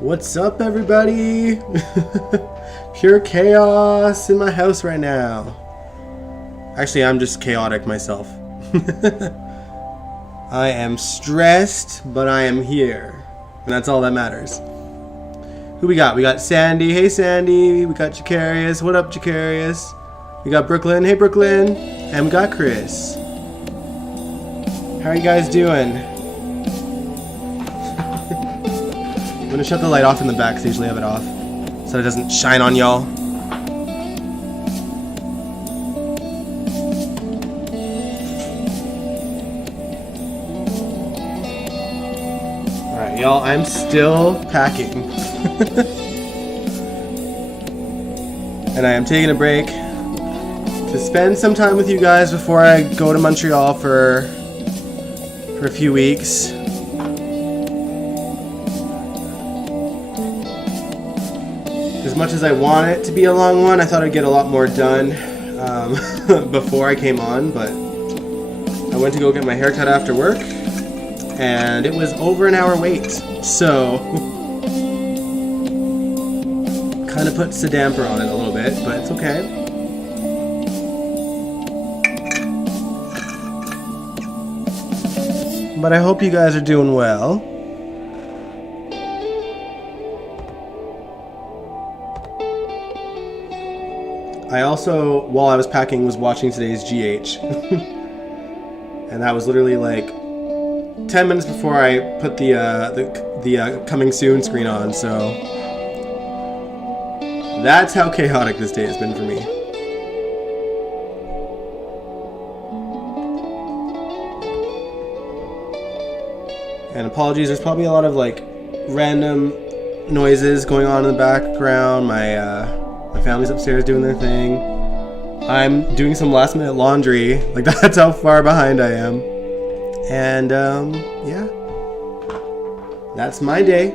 What's up, everybody? Pure chaos in my house right now. Actually, I'm just chaotic myself. I am stressed, but I am here. And that's all that matters. Who we got? We got Sandy. Hey, Sandy. We got Jacarius. What up, Jacarius? We got Brooklyn. Hey, Brooklyn. And we got Chris. How are you guys doing? I'm gonna shut the light off in the back because I usually have it off so it doesn't shine on y'all. Alright, y'all, I'm still packing. And I am taking a break to spend some time with you guys before I go to Montreal for a few weeks. As much as I want it to be a long one, I thought I'd get a lot more done before I came on, but I went to go get my hair cut after work, and it was over an hour wait, so Kind of puts a damper on it a little bit, but it's okay. But I hope you guys are doing well. I also, while I was packing, was watching today's GH. And that was literally like 10 minutes before I put the coming soon screen on, so that's how chaotic this day has been for me. And apologies, there's probably a lot of like random noises going on in the background. My family's upstairs doing their thing. I'm doing some last minute laundry. Like, that's how far behind I am. And yeah, that's my day.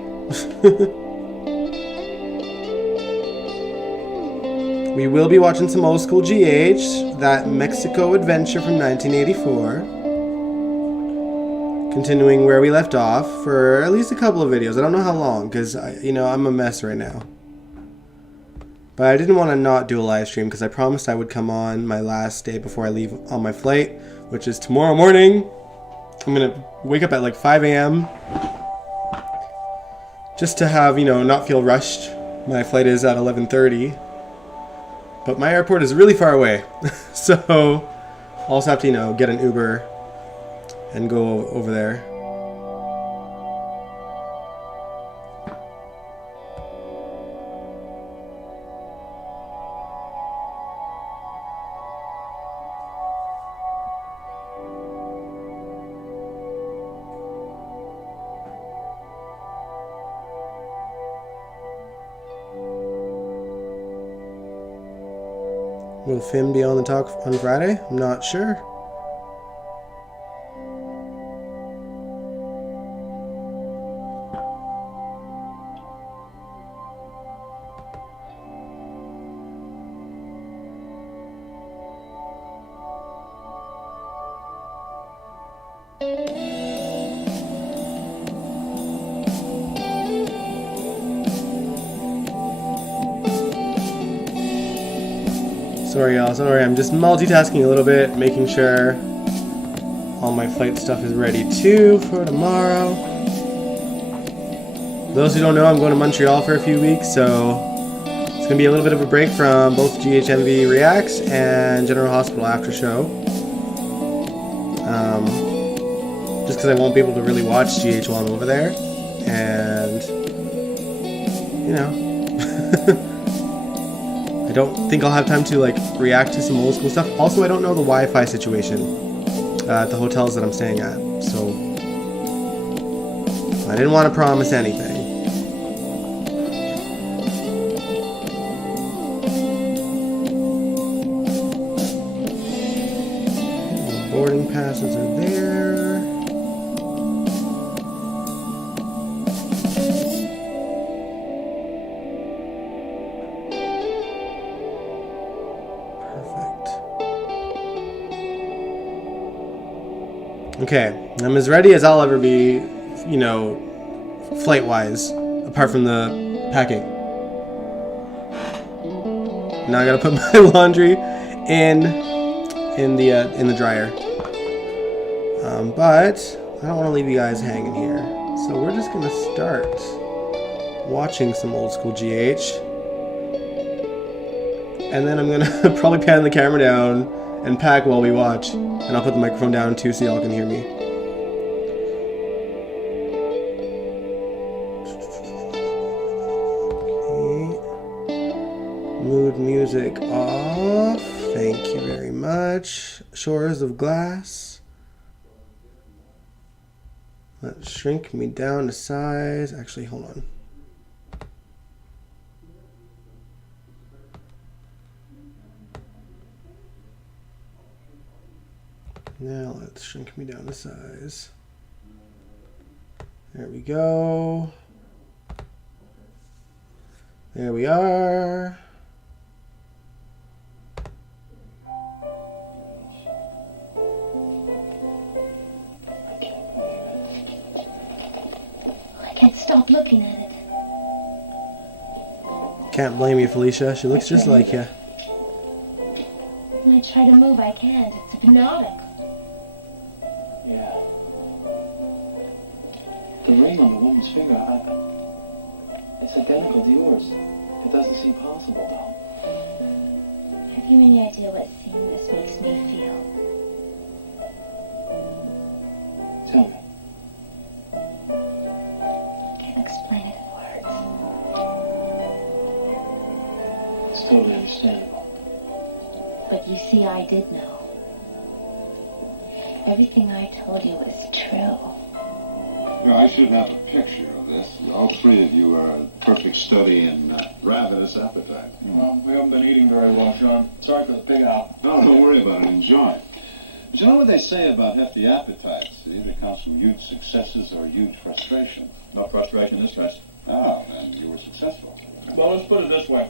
We will be watching some old school GH, that Mexico adventure from 1984. Continuing where we left off for at least a couple of videos. I don't know how long, because I'm a mess right now. But I didn't want to not do a live stream because I promised I would come on my last day before I leave on my flight, which is tomorrow morning. I'm going to wake up at like 5 a.m. just to have, not feel rushed. My flight is at 11:30. But my airport is really far away. So I'll also have to, get an Uber and go over there. Will Finn be on the talk on Friday? I'm not sure. Sorry y'all, sorry, I'm just multitasking a little bit, making sure all my flight stuff is ready too for tomorrow. Those who don't know, I'm going to Montreal for a few weeks, so it's going to be a little bit of a break from both GHMV Reacts and General Hospital After Show. Just because I won't be able to really watch GH while I'm over there, and I don't think I'll have time to react to some old school stuff. Also, I don't know the Wi-Fi situation at the hotels that I'm staying at, so I didn't want to promise anything. The boarding passes are there. Okay, I'm as ready as I'll ever be, flight-wise, apart from the packing. Now I gotta put my laundry in the dryer. But I don't want to leave you guys hanging here, so we're just gonna start watching some old school GH, and then I'm gonna probably pan the camera down and pack while we watch. And I'll put the microphone down too so y'all can hear me. Okay. Mood music off. Thank you very much. Shores of Glass. Let's shrink me down to size. Actually, hold on. Now let's shrink me down to size. There we go. There we are. I can't stop looking at it. Can't blame you, Felicia. She looks just like you. When I try to move, I can't. It's hypnotic. Yeah. The ring on the woman's finger, it's identical to yours. It doesn't seem possible, though. Have you any idea what seeing this makes me feel? Tell me. Can't explain it in words. It's totally understandable. But you see, I did know. Everything I told you was true. Well, I should have a picture of this. All three of you are a perfect study in ravenous appetite. Well, we haven't been eating very well, John. Sorry for the pig out. No, don't worry about it. Enjoy. But you know what they say about hefty appetites? It either comes from huge successes or huge frustration. No frustration in this case. Oh, then you were successful. Well, let's put it this way.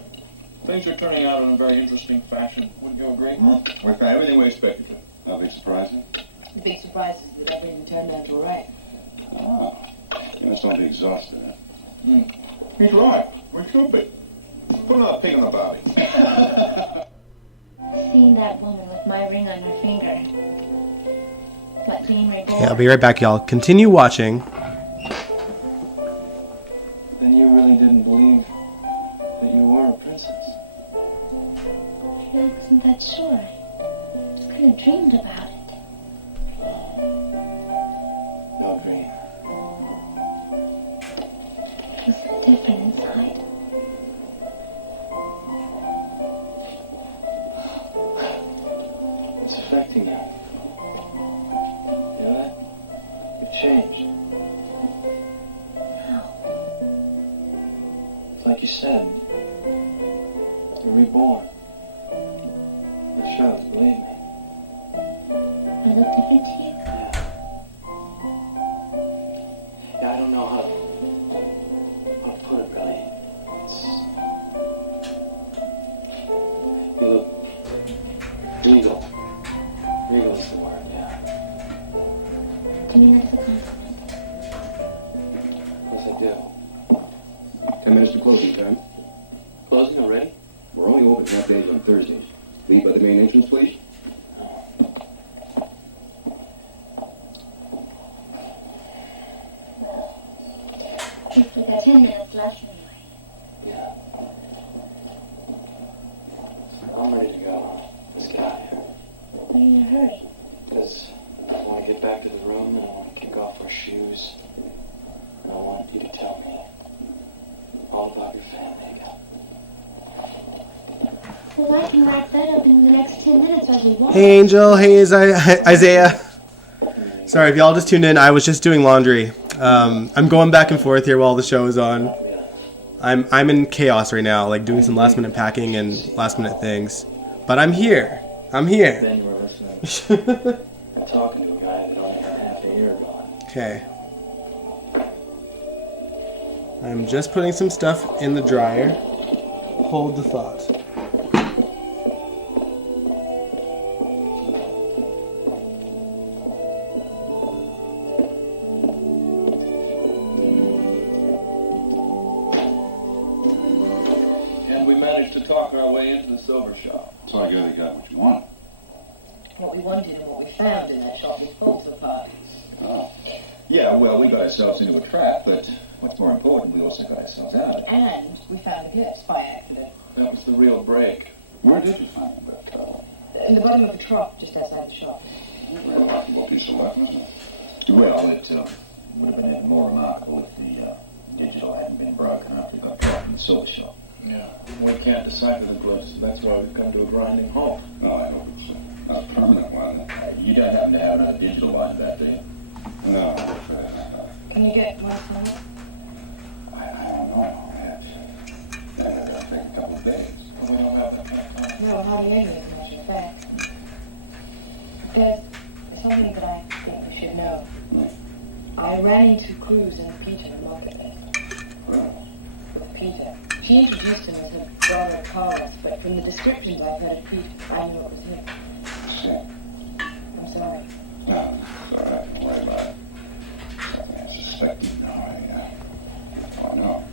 Things are turning out in a very interesting fashion. Wouldn't you agree? We've got everything we expected to. Nothing surprising? The big surprise is that everything turned out all right. Oh, you must all be exhausted, huh? He's right. We should be. Put another pig on the body. Seeing that woman with my ring on her finger. What being reborn. Okay, I'll be right back, y'all. Continue watching. Then you really didn't believe that you were a princess? I wasn't that sure. I just kind of dreamed about it. No dream. It was so different inside. It's affecting you. You know that? You've changed. How? It's like you said. You're reborn. It shows, believe me. I look different to you? Yeah, I don't know how to put it, really. You look regal. Regal is the word, yeah. To me, that's a compliment. Yes, I do. 10 minutes to closing time. Closing already? We're only open half days on Thursdays. Leave by the main entrance, please. We got 10 minutes left anyway. Yeah. I'm ready to go. Let's get out of here. We're in a hurry. Because I want to get back to the room and I want to kick off our shoes. And I want you to tell me all about your family again. Well, I can wrap that up in the next 10 minutes or we won't. Hey, Angel. Hey, Isaiah. Sorry, if y'all just tuned in, I was just doing laundry. I'm going back and forth here while the show is on. Yeah. I'm in chaos right now, like doing some last minute packing and last minute things. But I'm here. I'm here. Then you were listening and talking to a guy that only had half a ear gone. Okay. I'm just putting some stuff in the dryer. Hold the thought. And we managed to talk our way into the silver shop. So I gather you got what you want. What we wanted and what we found in that shop was both apart. Oh. Yeah, well, we got ourselves into a trap, but what's more important, we also got ourselves out of it. And we found the gifts by accident. That was the real break. Where did you find them? In the bottom of the trough just outside the shop. Remarkable piece of luck, wasn't it? Well, it would have been even more remarkable if the digital hadn't been broken after it got dropped in the silver shop. Yeah. We can't decipher the glyphs. That's why we've come to a grinding halt. Oh, I hope it's not a permanent one. You don't happen to have another digital line back, do you? No, I'm afraid not. Can you get my phone? I don't know. It's going to take a couple of days. We don't have that kind of time. No, hardly any, as a matter of fact. There's something that I think you should know. I ran into Cruz and Peter in Market Well, with Peter. She introduced him as her brother Carlos, but from the descriptions I've heard of Peter, I knew it was him. shit. I'm sorry. No, it's all right. Don't worry about it. Something I suspected. No, I know.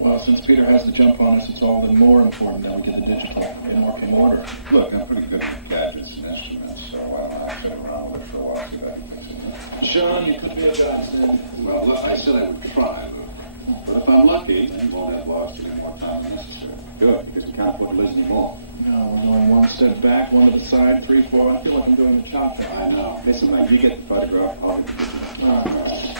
Well, since Peter has to jump on us, it's all been more important that we get the digital in working order. Look, I'm pretty good at gadgets and instruments, so I'll sit around with it for a while, see if I can fix it. Sean, you could be a godsend. Well, look, I said I would try, but if I'm lucky, then we'll have lost any more time than necessary. Good, because we can't afford to lose any more. No, we're going one step back, one to the side, 3, 4. I feel like I'm doing the chop down. I know. Listen, mate, you get the photograph, I'll get the picture. All right.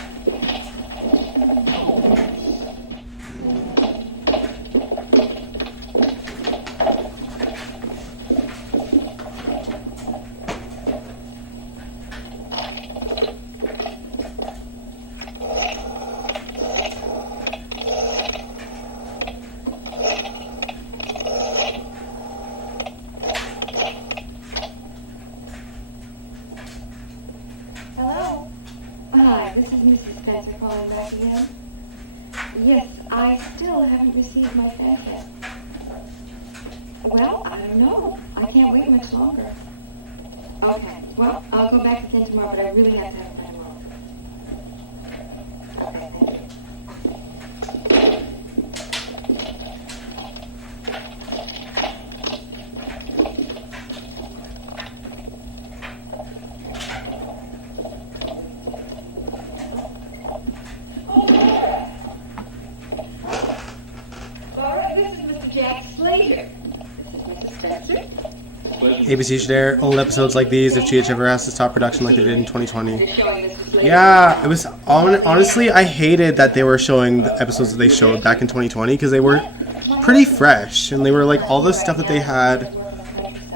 Hello? Hi, this is Mrs. Spencer calling back again. Yes, I still haven't received my fax yet. Well, I don't know. I can't wait much longer. Okay, well, I'll go back again tomorrow, but I really have to have it by tomorrow. Okay, thank you. Laura, this is Mr. Jack Slater. This is Mrs. Spencer. ABC should air old episodes like these if GH ever has to stop production like they did in 2020. They're showing Mr. Slater. Yeah, it was honestly, I hated that they were showing the episodes that they showed back in 2020 because they were pretty fresh and they were like all the stuff that they had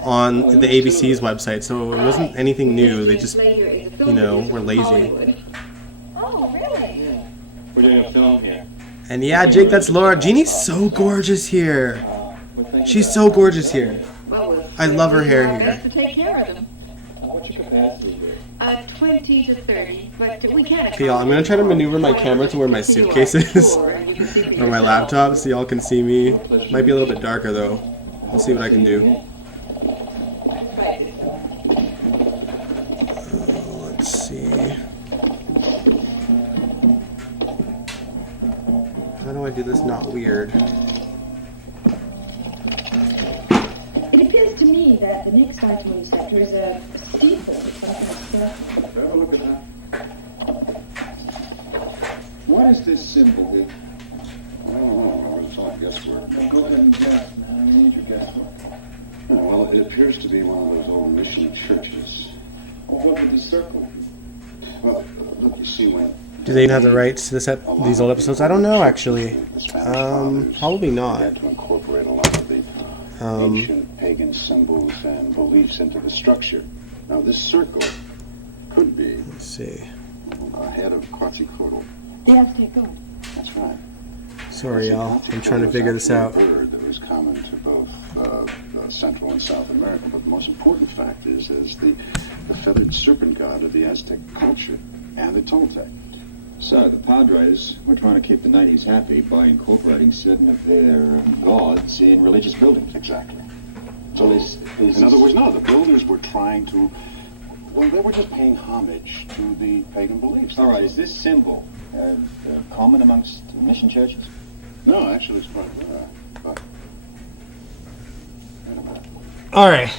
on the ABC's website, so it wasn't anything new. They just, you know, were lazy. Oh, really? We're doing a film here. And yeah, Jake, that's Laura. Jeannie's so gorgeous here. We're thinking She's about- so gorgeous here. Well, I love her hair our here. best to take care of them. What's your capacity here? 20 to 30, but we can't. Okay, y'all, I'm gonna try to maneuver my camera to where my suitcase is or my laptop so y'all can see me. Might be a little bit darker though. I'll see what I can do. Let's see. How do I do this not weird? It appears to me that the next item on the sector is a steeple, some kind of circle. Have a look at that. What is this symbol here? I don't know. It's all guesswork. Now go ahead and guess, man. I need your guesswork. Oh, well, it appears to be one of those old mission churches. Well, what would the circle be? Well, look, you see when... Do they even have the rights to these old episodes? I don't know actually. Probably not. Had to incorporate a lot of the ancient pagan symbols and beliefs into the structure. Now, this circle could be Let's see. a head of Quetzalcoatl. The Aztec god. That's right. Sorry, y'all. I'm trying to figure this out. A bird that was common to both Central and South America. But the most important fact is the feathered serpent god of the Aztec culture and the Toltec. So, the Padres were trying to keep the natives happy by incorporating certain of their gods in religious buildings. Exactly. So this is... In other words, no, the builders were trying to, well, they were just paying homage to the pagan beliefs. All right, is this symbol common amongst mission churches? No, actually, it's quite rare. But, wait a minute. All right.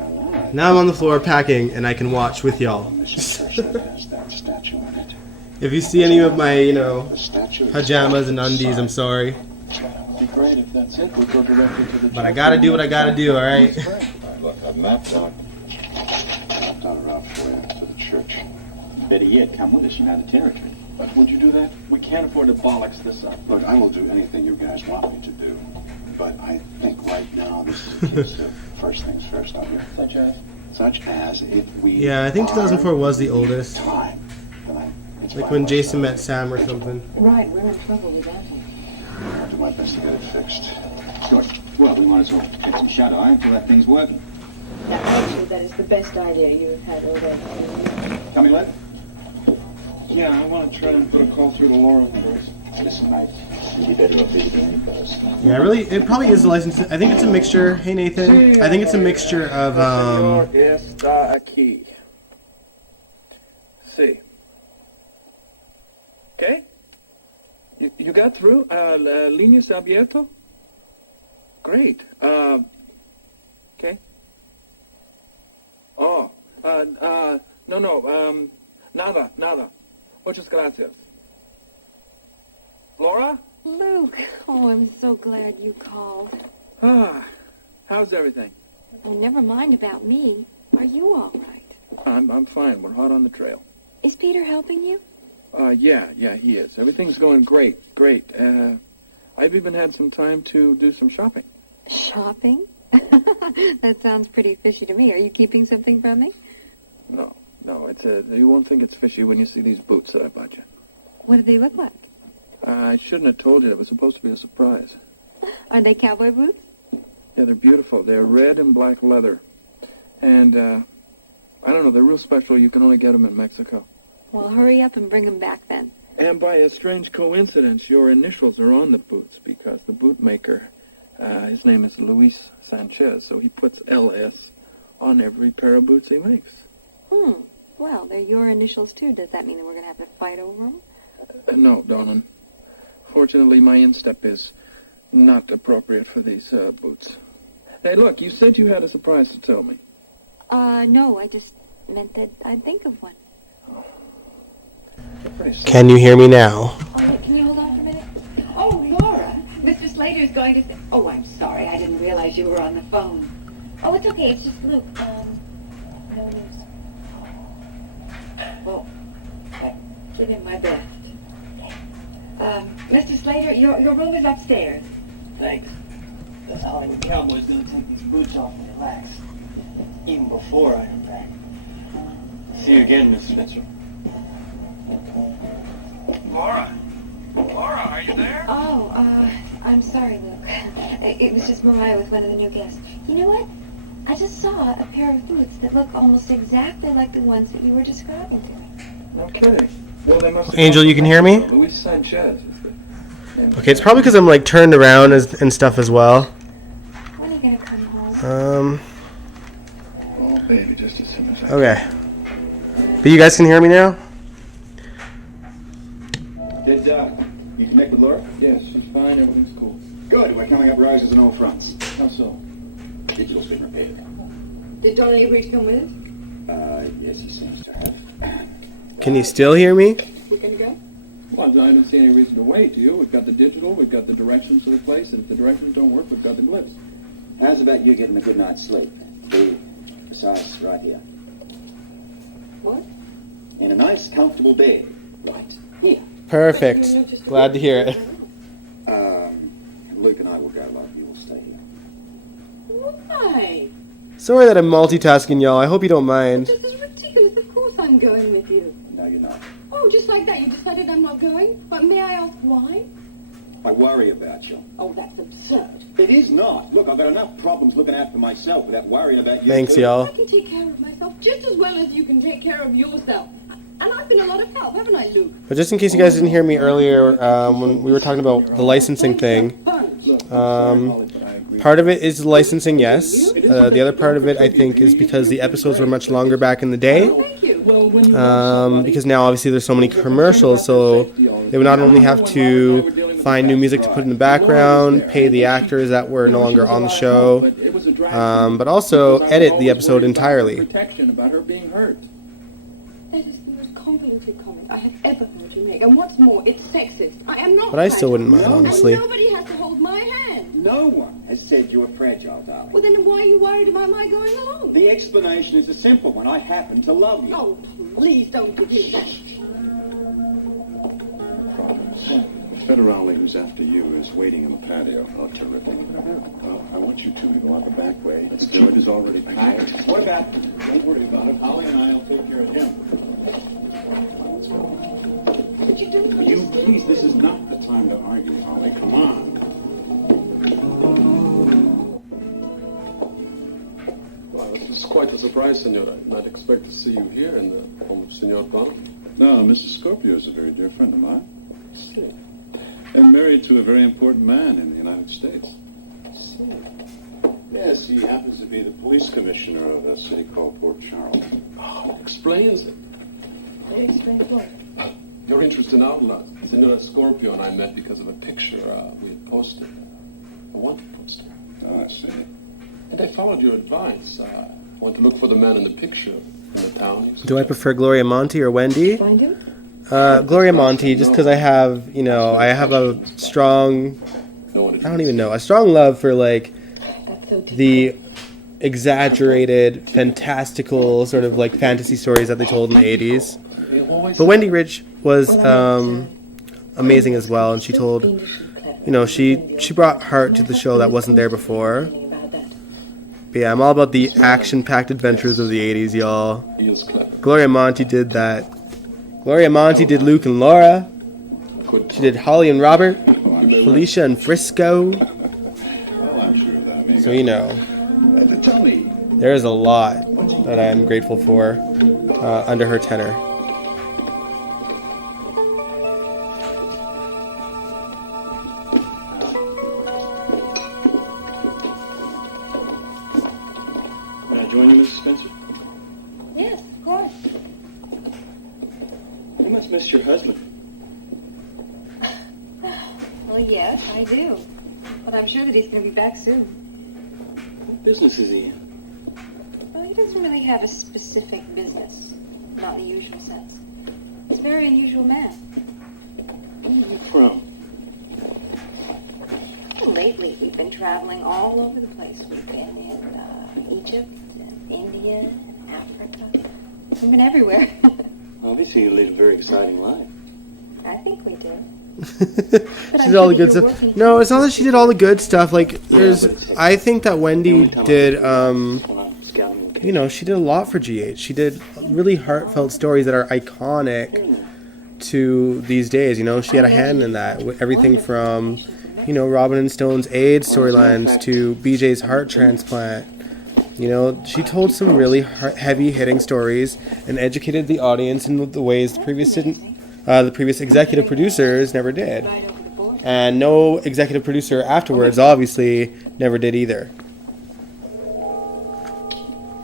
All right. Now I'm on the floor packing and I can watch with y'all. Mission church that has that statue in it. If you see any of my, The statue. pajamas and undies, I'm sorry. It'd be great if that's it. We'd go directly to the But I gotta do what I gotta do, alright? Look, I've mapped out. Mapped out a route for you to the church. Better yet, come with us, you know the territory. But would you do that? We can't afford to bollocks this up. Look, I will do anything you guys want me to do. But I think right now this is a case of first things first on here. Such as? if we Yeah, I think 2004 was the oldest. time, then it's Like fine. when Jason met Sam or something. Right, we're in trouble with that. I'll do my best to get it fixed. Good. Well, we might as well get some shut-eye until that thing's working. Actually, that is the best idea you've had all day. Coming left? Yeah, I want to try and put a call through to Laura first. Listen, mate, you'd be better off visiting me first. Yeah, really, it probably is a license. I think it's a mixture. Hey, Nathan. I think it's a mixture of, Está aquí. Sí. Okay? You got through? Línea está abierto? Great. Okay. Oh, no, nada. Muchas gracias. Laura? Luke, oh, I'm so glad you called. How's everything? Oh, never mind about me. Are you all right? I'm fine. We're hot on the trail. Is Peter helping you? Yeah, he is. Everything's going great. I've even had some time to do some shopping. Shopping? That sounds pretty fishy to me. Are you keeping something from me? No, you won't think it's fishy when you see these boots that I bought you. What do they look like? I shouldn't have told you. It was supposed to be a surprise. Are they cowboy boots? Yeah, they're beautiful. They're red and black leather. And, I don't know, they're real special. You can only get them in Mexico. Well, hurry up and bring them back then. And by a strange coincidence, your initials are on the boots because the bootmaker, his name is Luis Sanchez, so he puts LS on every pair of boots he makes. Well, they're your initials, too. Does that mean that we're going to have to fight over them? No, Donan. Fortunately, my instep is not appropriate for these boots. Hey, look, you said you had a surprise to tell me. No, I just meant that I'd think of one. Can you hear me now? Oh, wait, can you hold on for a minute? Oh, Laura, Mr. Slater's going to say... Oh, I'm sorry. I didn't realize you were on the phone. Oh, it's okay. It's just Luke. No news. Well, give him my best. Mr. Slater, your room is upstairs. Thanks. That's how the cowboy's gonna take these boots off and relax. Even before I unpack. See you again, Miss Spencer. Laura, are you there? Oh, I'm sorry, Luke. It was just Mariah with one of the new guests. You know what? I just saw a pair of boots that look almost exactly like the ones that you were describing to me. No kidding. Well, they must have Angel, come you can from hear me? Mexico. Luis Sanchez is the name. Okay, it's probably because I'm like turned around and stuff as well. When are you going to come home? Oh, baby, just as soon as I Okay. But you guys can hear me now? Did you connect with Laura? Yes, she's fine. Everything's cool. Good. We're coming up roses on all fronts. How so? Digital's been repaired. Did Donnie agree to come with us? Yes, he seems to have. Can you still hear me? We're going to go? Well, I don't see any reason to wait, do you? We've got the digital, we've got the directions to the place, and if the directions don't work, we've got the glyphs. How's about you getting a good night's sleep? The precise right here. What? In a nice, comfortable bed. Right here. Perfect. Glad to hear it. Luke and I will go, love. You will stay here. Why? Sorry that I'm multitasking, y'all. I hope you don't mind. This is ridiculous. Of course I'm going with you. No, you're not. Oh, just like that. You decided I'm not going? But may I ask why? I worry about you. Oh, that's absurd. It is not. Look, I've got enough problems looking after myself without worrying about you. Thanks, too. y'all. I can take care of myself just as well as you can take care of yourself. And I've been a lot of help, haven't I, Luke? But just in case you guys didn't hear me earlier, when we were talking about the licensing thing, part of it is licensing, yes. The other part of it, I think, is because the episodes were much longer back in the day. Thank you. Because now, obviously, there's so many commercials, so they would not only have to find new music to put in the background, pay the actors that were no longer on the show, but also edit the episode entirely. Protection about her being hurt. That is the most complimentary comment I have ever heard you make. And what's more, it's sexist. I am not But I still wouldn't mind, fragile. honestly. And nobody has to hold my hand. No one has said you were fragile, darling. Well, then why are you worried about my going along? The explanation is a simple one. I happen to love you. Oh, please don't give me that. Federale, who's after you, is waiting in the patio. Oh, terrific. Well, I want you two to go out the back way. The steward is already packed. What about? Don't worry about it. Holly and I will take care of him. But you don't You, please, this is not the time to argue, Holly. Come on. Well, this is quite a surprise, Senora. I did not expect to see you here in the home of Senor Brown. No, Mr. Scorpio is a very dear friend of mine. See. And married to a very important man in the United States. See. Yes, he happens to be the police commissioner of a city called Port Charles. Oh, explains it. Very strange boy. your interest in outlaws. Senora Scorpio and I met because of a picture we had posted. A wanted poster. Oh, I see. And I followed your advice. I went to look for the man in the picture in the town. Do I prefer Gloria Monty or Wendy? Find him? Gloria Monty, just because I have, I have a strong, I don't even know, a strong love for, like, That's so typical. the exaggerated, fantastical sort of, like, fantasy stories that they told in the 80s. But Wendy Rich was amazing as well, and she told, she brought heart to the show that wasn't there before. But yeah, I'm all about the action-packed adventures of the 80s, y'all. He is clever. Gloria Monty did that. Gloria Monty did Luke and Laura. She did Holly and Robert. Felicia and Frisco. Well, I'm sure of that, amigo. So, Tell me, there is a lot that I am grateful for under her tenor. May I join you, Mrs. Spencer? Yes, of course. You must miss your husband. Well, yes, I do. But I'm sure that he's going to be back soon. What business is he in? Well, he doesn't really have a specific business. Not in the usual sense. He's a very unusual man. Where are you from? Well, lately, we've been traveling all over the place. We've been in Egypt, and India, and Africa. We've been everywhere. Obviously, you lead a very exciting life. I think we do. She did all the good stuff. No, it's not that she did all the good stuff. Like, I think that Wendy did, she did a lot for GH. She did really heartfelt stories that are iconic to these days. She had a hand in that. Everything from, Robin and Stone's AIDS storylines to BJ's heart transplant. She told some really heavy-hitting stories and educated the audience in the ways the previous executive producers never did. And no executive producer afterwards, obviously, never did either.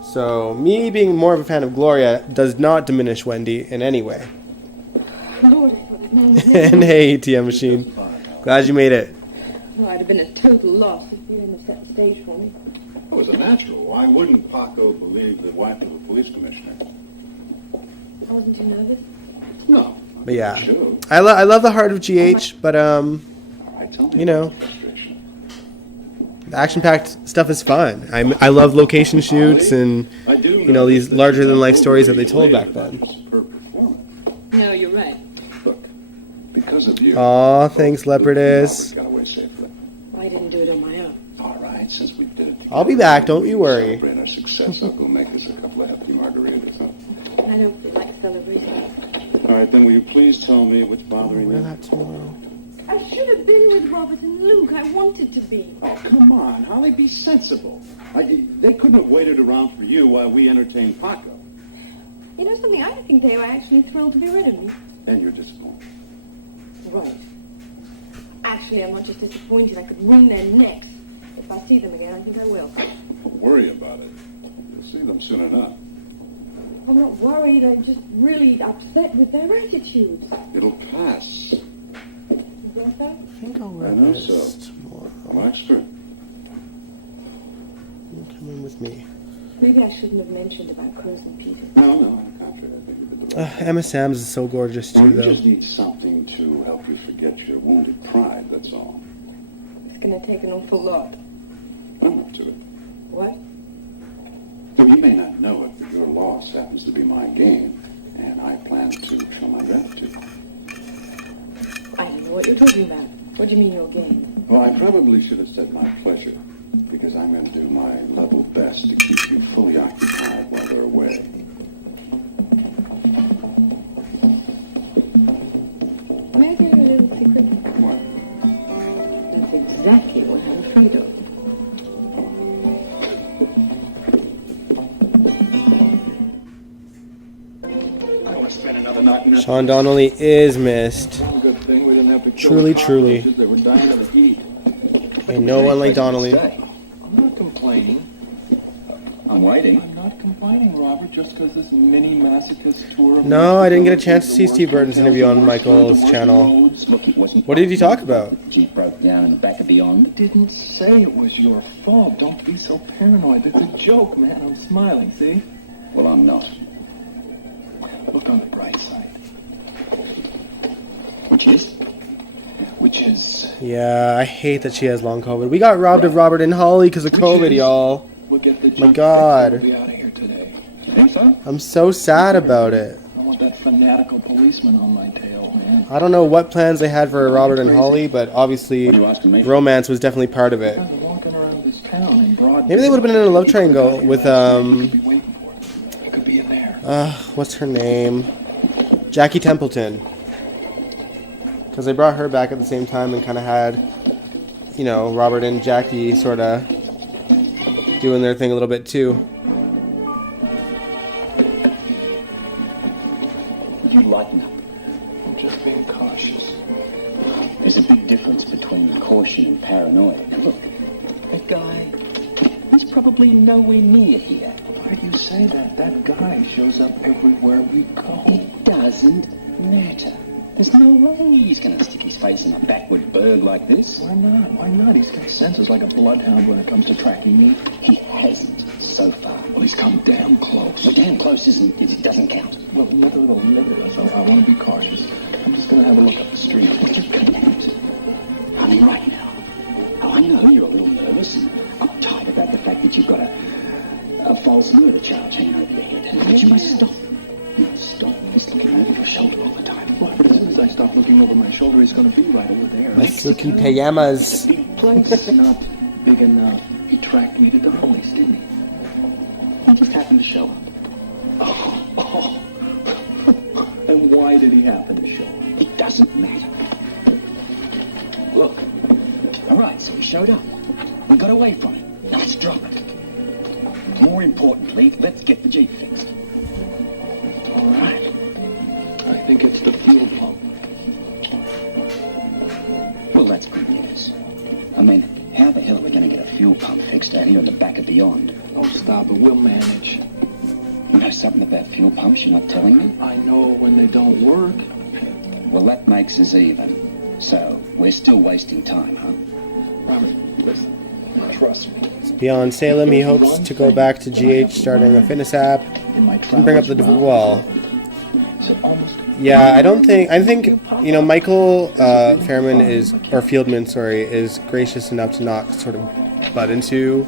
So, me being more of a fan of Gloria does not diminish Wendy in any way. And hey, ATM machine. Glad you made it. Well, I'd have been a total loss if you hadn't set the stage for me. it was a natural. Why wouldn't Paco believe the wife of a police commissioner? Wasn't you nervous? No. But yeah, Sure. I love the heart of GH, but you know, the action-packed stuff is fun. I love location shoots and these larger-than-life stories that they told back then. No, you're right. Look, because of you. Aw, thanks, Leopardess. Got away safely. I didn't do it on my own. All right, since we did it together, I'll be back. Don't you worry. celebrate our success. I'll go make us a couple of hefty margaritas. Huh? I don't feel like celebrating. All right, then will you please tell me what's bothering Wear you? that tomorrow. I should have been with Robert and Luke. I wanted to be. Oh, come on, Holly, be sensible. They couldn't have waited around for you while we entertained Paco. You know something? I think they were actually thrilled to be rid of me. And you're disappointed. Right. Actually, I'm not just disappointed. I could wring their necks. If I see them again, I think I will. Don't worry about it. You'll see them soon enough. I'm not worried. I'm just really upset with their attitudes. It'll pass. You think so? I think I'll wear I know this so. tomorrow. Relax, sir. You come in with me. Maybe I shouldn't have mentioned about Cruz and Peter. No, on the contrary, I think you did the right thing. Emma Samms is so gorgeous too, You though. just need something to help you forget your wounded pride, that's all. It's going to take an awful lot. I'm up to it. What? Though you may not know it, but your loss happens to be my gain, and I plan to show my gratitude. I don't know what you're talking about. What do you mean your game? Well, I probably should have said my pleasure, because I'm going to do my level best to keep you fully occupied while they're away. May I tell you a little secret? What? That's exactly what I'm afraid of. I want to spend another night in that. Sean Donnelly is missed. Good thing we didn't have to kill Truly, the truly. cockroaches. They were dying of the heat. Ain't no one like Donnelly. I'm not complaining. I'm waiting. I'm not complaining, Robert, just because this mini masochist tour of... No, I didn't get a chance to see Steve Burton's interview on Michael's channel. Look, it wasn't... What did he talk about? Jeep broke down in the back of Beyond. Didn't say it was your fault. Don't be so paranoid. It's a joke, man. I'm smiling, see? Well, I'm not. Look on the bright side. Which is? Which is... Yeah, I hate that she has long COVID. We got robbed of Robert and Holly because of COVID, y'all. We'll get the My junk God. fixed and we'll be out of here today. You think so? I'm so sad about it. I want that fanatical policeman on my tail, man. I don't know what plans they had for Robert and Holly, but obviously What are you asking me? romance was definitely part of it. They're walking around this town in broad... Maybe they would have been in a love triangle with, Be waiting for it. It could be in there. what's her name? Jackie Templeton. Because they brought her back at the same time and kind of had, you know, Robert and Jackie sort of doing their thing a little bit too. You lighten up. I'm just being cautious. There's a big difference between caution and paranoia. Now look, that guy, he's probably nowhere near here. Why do you say that? That guy shows up everywhere we go. It doesn't matter. There's no way he's going to stick his face in a backward burg like this. Why not? Why not? He's got senses like a bloodhound when it comes to tracking me. He hasn't so far. Well, he's come damn close. Well, damn close it doesn't count. Well, nevertheless, I want to be cautious. I'm just going to have a look up the street. But you can't. I mean, right now. Oh, I know you're a little nervous and uptight about the fact that you've got a false murder charge hanging over your head. But you must stop. You must stop this looking over your shoulder all the time. Well, as soon as I stop looking over my shoulder, he's going to be right over there. My silky pajamas. Place not big enough. He tracked me to the police, didn't he? He just happened to show up. Oh. And why did he happen to show up? It doesn't matter. Look. All right, so he showed up. We got away from him. Now let's drop it. More importantly, let's get the Jeep fixed. All right. I think it's the fuel pump. Well, that's good news. I mean, how the hell are we going to get a fuel pump fixed out here in the back of Beyond? Oh, stop it. We'll manage. You know something about fuel pumps you're not telling me? I know when they don't work. Well, that makes us even. So, we're still wasting time, huh? Robert, listen. Trust me. Beyond Salem, he hopes to go back to GH starting a fitness app and bring up the wall. Yeah, I think, you know, Michael Fieldman is gracious enough to not sort of butt into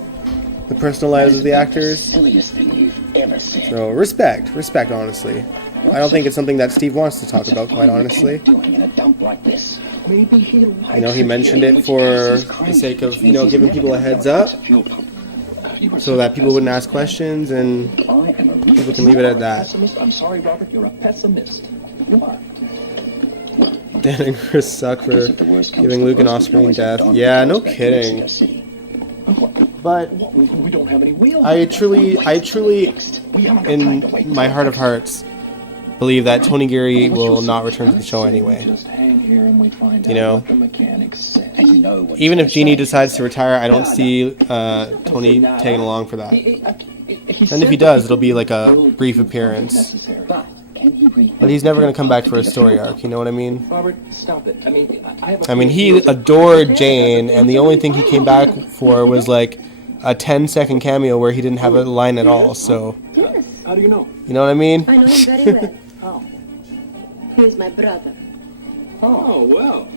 the personal lives of the actors. Silliest thing you've ever said. So respect, honestly. I don't think it's something that Steve wants to talk about, quite honestly. Doing in a dump like this? Maybe he'll... You know, he mentioned it for the sake of, you know, giving people a heads up so that people wouldn't ask questions and people can leave it at that. I'm sorry, Robert, you're a pessimist. You are. Dan and Chris suck for giving Luke an off-screen death. Yeah, no kidding. But We don't have any wheels. I truly, in my heart of hearts, believe that Tony Geary will not return to the show anyway. Just hang here and we find You know? out what the mechanics said. And you know what Even if Jeannie decides to retire, I don't see Tony tagging along for that. And if he does, it'll be like a brief appearance. But can he read? But he's never going to come back for a story arc, you know what I mean? Robert, stop it. I mean, he adored Jane, and the only thing he came back for was like a 10-second cameo where he didn't have a line at all, so... Yes, How do you know? You know what I mean? I know him very well. How? He is my brother. Oh, well.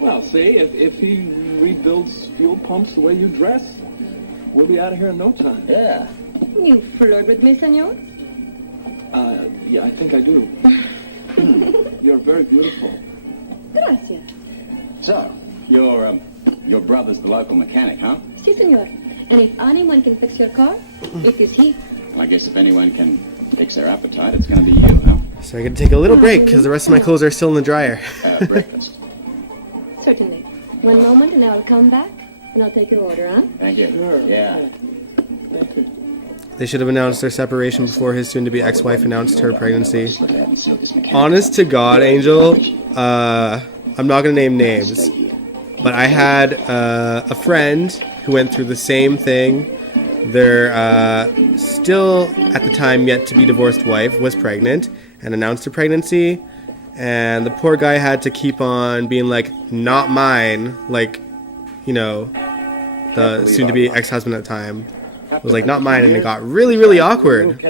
Well, see, if he rebuilds fuel pumps the way you dress, we'll be out of here in no time. Yeah. You flirt with me, senor? Yeah, I think I do. You're very beautiful. Gracias. So, your brother's the local mechanic, huh? Si, senor. And if anyone can fix your car, it is he. Well, I guess if anyone can fix their appetite, it's going to be you, huh? So I got to take a little break because the rest of my clothes are still in the dryer. Breakfast. Certainly. One moment and I'll come back and I'll take your order, huh? Thank you. Yeah. They should have announced their separation before his soon-to-be ex-wife announced her pregnancy. Honest to God, Angel, I'm not going to name names, but I had a friend who went through the same thing Their still at the time yet to be divorced wife was pregnant and announced her pregnancy, and the poor guy had to keep on being like, not mine, like, you know, the soon to be ex-husband at the time was like, not mine, and it got really, really awkward.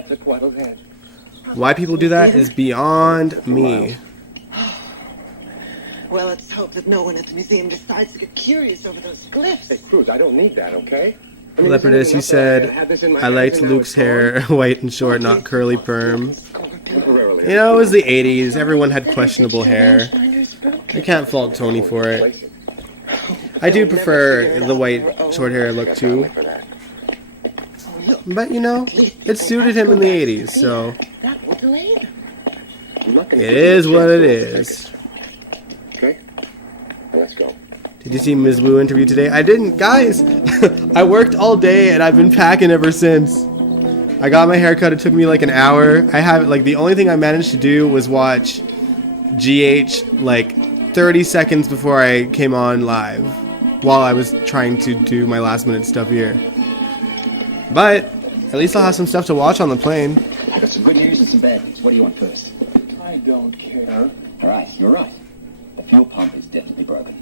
Why people do that is beyond me. Well, let's hope that no one at the museum decides to get curious over those glyphs. Hey, Cruz, I don't need that, okay? Leopardus, you said, I liked Luke's hair white and short, not curly perm. You know, it was the 80s. Everyone had questionable hair. I can't fault Tony for it. I do prefer the white short hair look too. But, you know, it suited him in the 80s, so it is what it is. Okay, now let's go. Did you see Ms. Wu interview today? I didn't, guys. I worked all day and I've been packing ever since. I got my hair cut. It took me like an hour. I have like the only thing I managed to do was watch GH like 30 seconds before I came on live while I was trying to do my last minute stuff here. But at least I'll have some stuff to watch on the plane. I got some good news and some bad news. What do you want first? I don't care. All right, you're right. The fuel pump is definitely broken.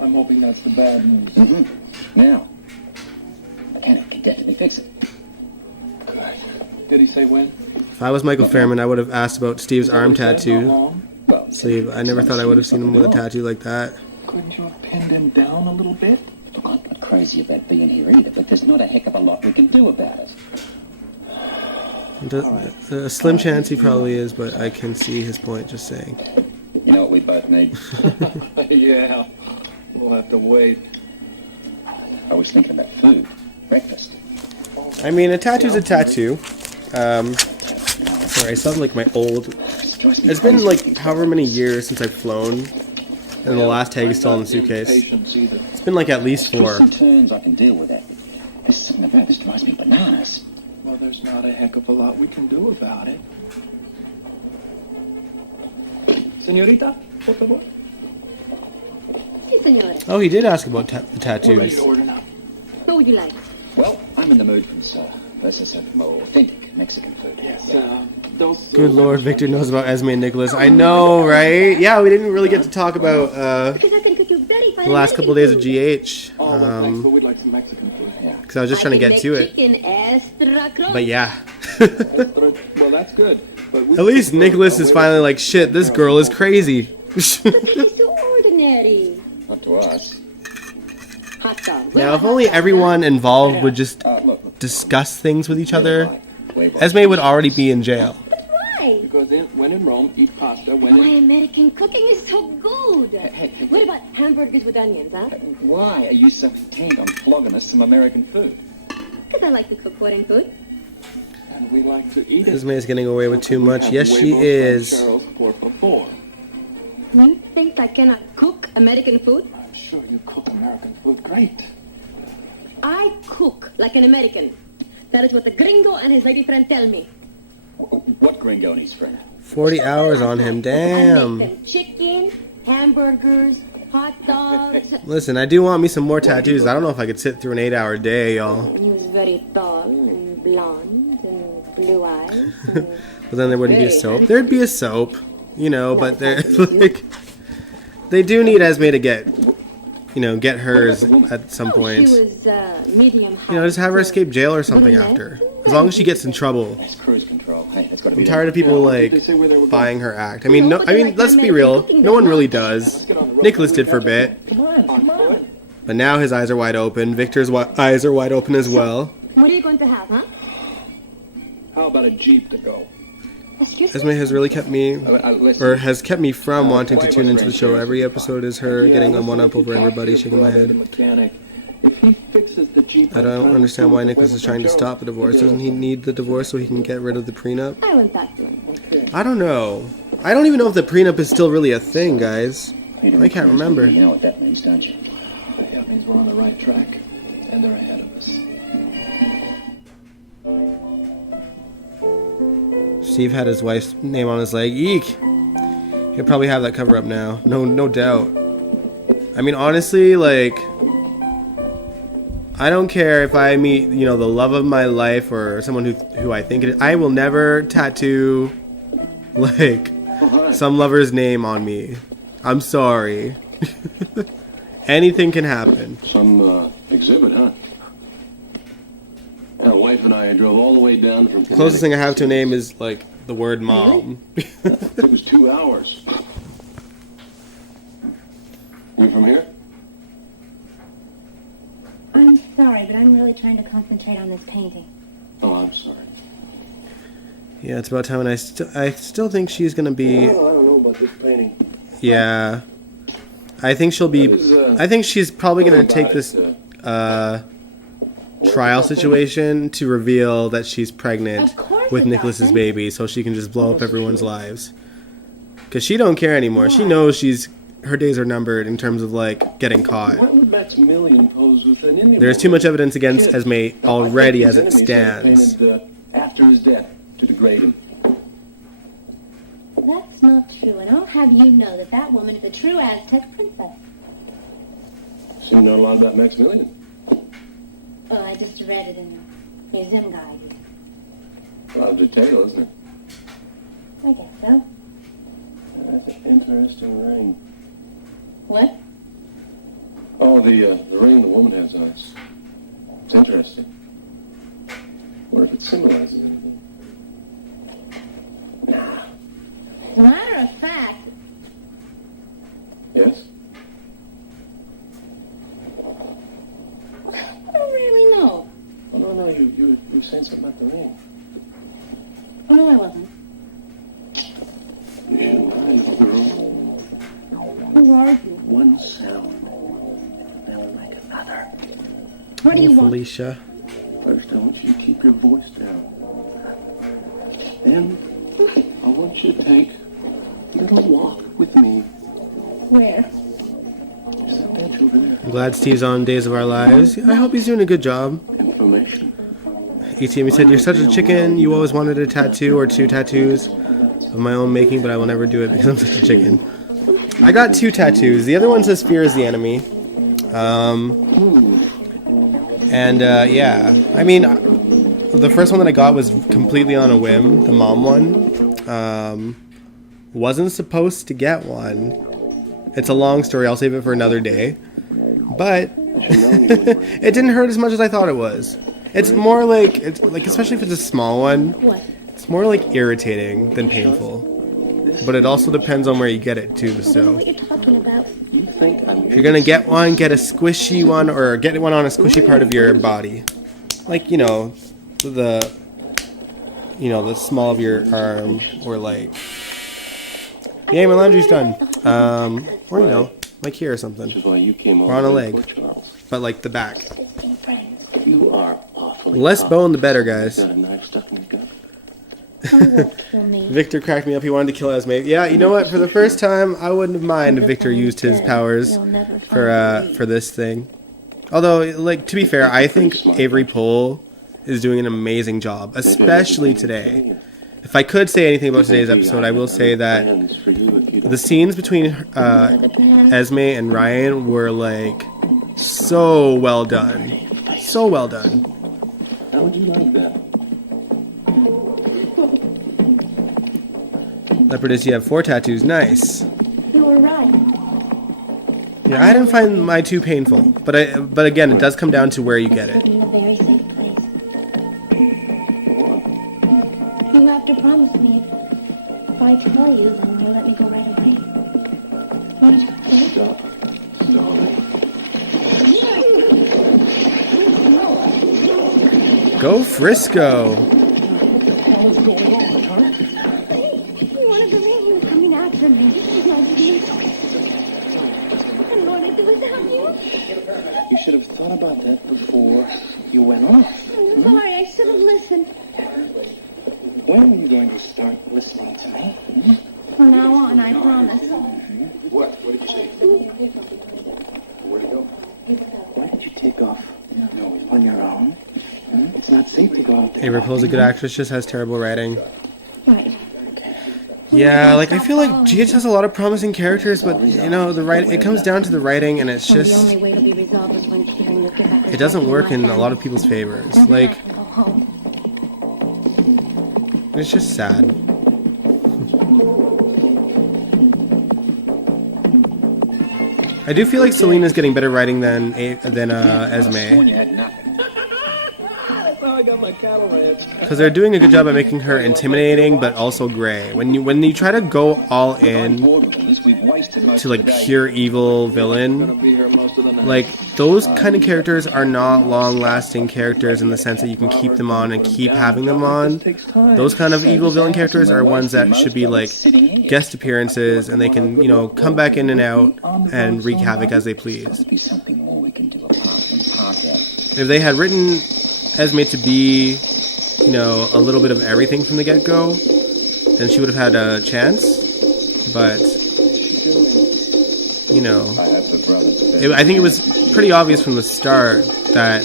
I'm hoping that's the bad news. Mm-hmm. Now, a mechanic can definitely fix it. Good. Did he say when? If I was Michael Fairman, I would have asked about Steve's arm tattoo. Well, sleeve. I never thought I would have seen him with a tattoo like that. Couldn't you have pinned him down a little bit? Look, I'm not crazy about being here either, but there's not a heck of a lot we can do about it. A slim chance he probably is, but I can see his point, just saying. You know what we both need? Yeah. We'll have to wait. I was thinking about food. Breakfast. I mean, a tattoo's a tattoo. Sorry, I sound like my old... It's been like however many years since I've flown, and the last tag is still in the suitcase. It's been like at least 4. Sometimes I can deal with that. There's something about this drives me bananas. Well, there's not a heck of a lot we can do about it. Señorita, por favor. Si, señora. Oh, he did ask about the We're ready tattoos. to order now. What would you like? Well, I'm in the mood for some more authentic Mexican food. Yes, those... Good lord, Victor knows about Esme and Nicholas. I know, right? Yeah, we didn't really get to talk about Because I can cook you very fine the last couple of days of GH. Oh, well, thanks, but we'd like some Mexican food. Yeah. Because I was just trying to get to it. But yeah. Well, that's good. But At least Nicholas is finally like, shit, this girl is crazy. He's so ordinary. Not to us. Hot dog. Now, if only everyone involved would just Look. discuss things with each other, Wave Esme would already be in jail. Why? Because when in Rome, eat pasta. When My in... American cooking is so good. Hey. What about hamburgers with onions, huh? Why are you so intent on flogging us some American food? Because I like to cook foreign food. And we like to eat it. Esme is getting away with too much. We have Yes, she huevos is. rancheros por favor. You think I cannot cook American food? I'm sure you cook American food great. I cook like an American. That is what the gringo and his lady friend tell me. What gringo and his friend? 40 hours on him, I damn. make them chicken, hamburgers, hot dogs. Listen, I do want me some more tattoos. I don't know if I could sit through an 8-hour day, y'all. He was very tall and blonde and blue eyes. And But then there wouldn't be a Very soap. handsome. There'd be a soap, you know, but they're like... They do need Esme to get, you know, get hers at some point. She was medium height. You know, just have her escape jail or something after. As long as she gets in trouble. That's cruise control. Hey, that's got to be. I'm tired of people like buying her act. I mean, no, let's be real. No one really does. Nicholas did for a bit, Come on. but now his eyes are wide open. Victor's eyes are wide open as well. What are you going to have, huh? How about a Jeep to go? Excuse Esme has really kept me, Listen. or has kept me from wanting to tune into the show. Every episode is her getting a one-up over everybody, shaking my head. Mechanic. If he fixes the Jeep, I don't understand why Nicholas is trying to stop the divorce. Doesn't he need the divorce so he can get rid of the prenup? I went back to him. Okay. I don't know. I don't even know if the prenup is still really a thing, guys. I can't remember. You know what that means, don't you? That means we're on the right track, and they're ahead of us. Steve had his wife's name on his leg. Eek! He'll probably have that cover up now. No doubt. I mean, honestly, like... I don't care if I meet, you know, the love of my life or someone who I think it is. I will never tattoo, like, some lover's name on me. I'm sorry. Anything can happen. Some exhibit, huh? My wife and I drove all the way down from The closest thing I have to a name is, like, the word mom. It was 2 hours. You from here? I'm sorry, but I'm really trying to concentrate on this painting. Oh, I'm sorry. Yeah, it's about time, and I still think she's gonna be. Oh, I don't know about this painting. Yeah, I think she'll be. I think she's probably gonna take this trial situation to reveal that she's pregnant with Nicholas's baby, so she can just blow up everyone's lives. Cause she don't care anymore. She knows her days are numbered in terms of like getting caught. Why would Maximilian pose with an Indian? There's too much evidence against Esme already as it stands. After his death, to degrade him. That's not true, and I'll have you know that that woman is a true Aztec princess. So you know a lot about Maximilian? Oh, I just read it in the museum guide. A lot of detail, isn't it? I guess so. That's an interesting ring. What? Oh, the ring the woman has on it. It's interesting. Wonder if it symbolizes anything. Nah. As a matter of fact, Yes? I don't really know. Oh, no, you were saying something about the ring. Oh, no, I wasn't. You, I know, girl. Who are you? One sound, they'll make another. What do you want? Felicia. First, I want you to keep your voice down. Then, I want you to take a little walk with me. Where? There's that bench over there. I'm glad Steve's on Days of Our Lives. I hope he's doing a good job. Information. ETM, he said, "You're such a chicken. You always wanted a tattoo or 2 tattoos of my own making, but I will never do it because I'm such a chicken." I got 2 tattoos. The other one says "Fear is the enemy." Yeah. I mean, the first one that I got was completely on a whim. The mom one. Wasn't supposed to get one. It's a long story. I'll save it for another day. But it didn't hurt as much as I thought it was. It's more like, especially if it's a small one, What? it's more like irritating than painful. But it also depends on where you get it too. I don't know So what you're talking about. You think I'm... if you're gonna get one, get a squishy one, or get one on a squishy part of your body, like the small of your arm, or like, yeah, my laundry's done, or like here or something, Which is why you came or on a over leg, for Charles. but like the back. You are awfully Less tough. bone, the better, guys. Got a knife stuck in your gut. Victor cracked me up. He wanted to kill Esme. Yeah, you know what? For the first time, I wouldn't mind if Victor used his powers for this thing. Although, like, to be fair, I think Avery Pohl is doing an amazing job, especially today. If I could say anything about today's episode, I will say that the scenes between Esme and Ryan were like so well done, so well done. How would you like that? Leopardess, you have 4 tattoos. Nice. You were right. Yeah, I didn't find my too painful, but again, it does come down to where you get it. In a very safe place. You have to promise me if I tell you, then you'll let me go right away. What? Stop. Go Frisco. You wanted the rain coming after me. I don't know what I'd do without you. You should have thought about that before you went off. I'm sorry, I should have listened. When are you going to start listening to me? From now on, I promise. What did you say? Where'd he go? Why did you take off on your own? It's not safe to go out there. Avery Pohl's a good actress, just has terrible writing. Right. Yeah, like I feel like GH has a lot of promising characters, but the writing, it comes down to the writing, and it's So the just only way it'll be resolved is when Kieran will get back. it doesn't work in a lot of people's favors. Like, Go home. it's just sad. I do feel like Selena's getting better writing than Esme, You had nothing. That's how I got my cattle ranch. because they're doing a good job at making her intimidating but also gray. When you try to go all in to like pure evil villain, Be here most of the night. like those kind of characters are not long-lasting characters in the sense that you can keep them on and keep having them on. Those kind of evil villain characters are ones that should be like guest appearances, and they can, you know, come back in and out and wreak havoc as they please. Be something more we can do apart from Parker. If they had written Esme to be, you know, a little bit of everything from the get-go, then she would have had a chance. But, you know, I think it was pretty obvious from the start that,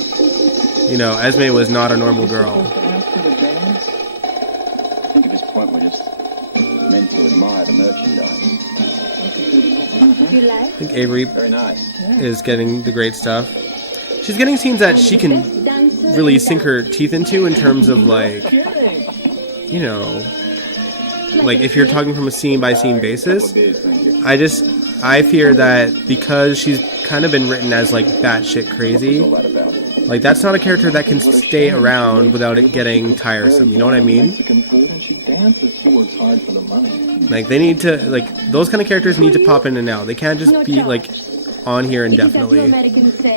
you know, Esme was not a normal girl. I think at this point we're just meant to admire the merchandise. You like? I think Avery Very nice. is getting the great stuff. She's getting scenes that she can really sink her teeth into in terms of, like, you know, like if you're talking from a scene by scene basis. I fear that because she's kind of been written as like batshit crazy, like that's not a character that can stay around without it getting tiresome, you know what I mean? Mexican food, and she dances. She works hard for the money. Like they need to, like those kind of characters need to pop in and out. They can't just be like on here indefinitely,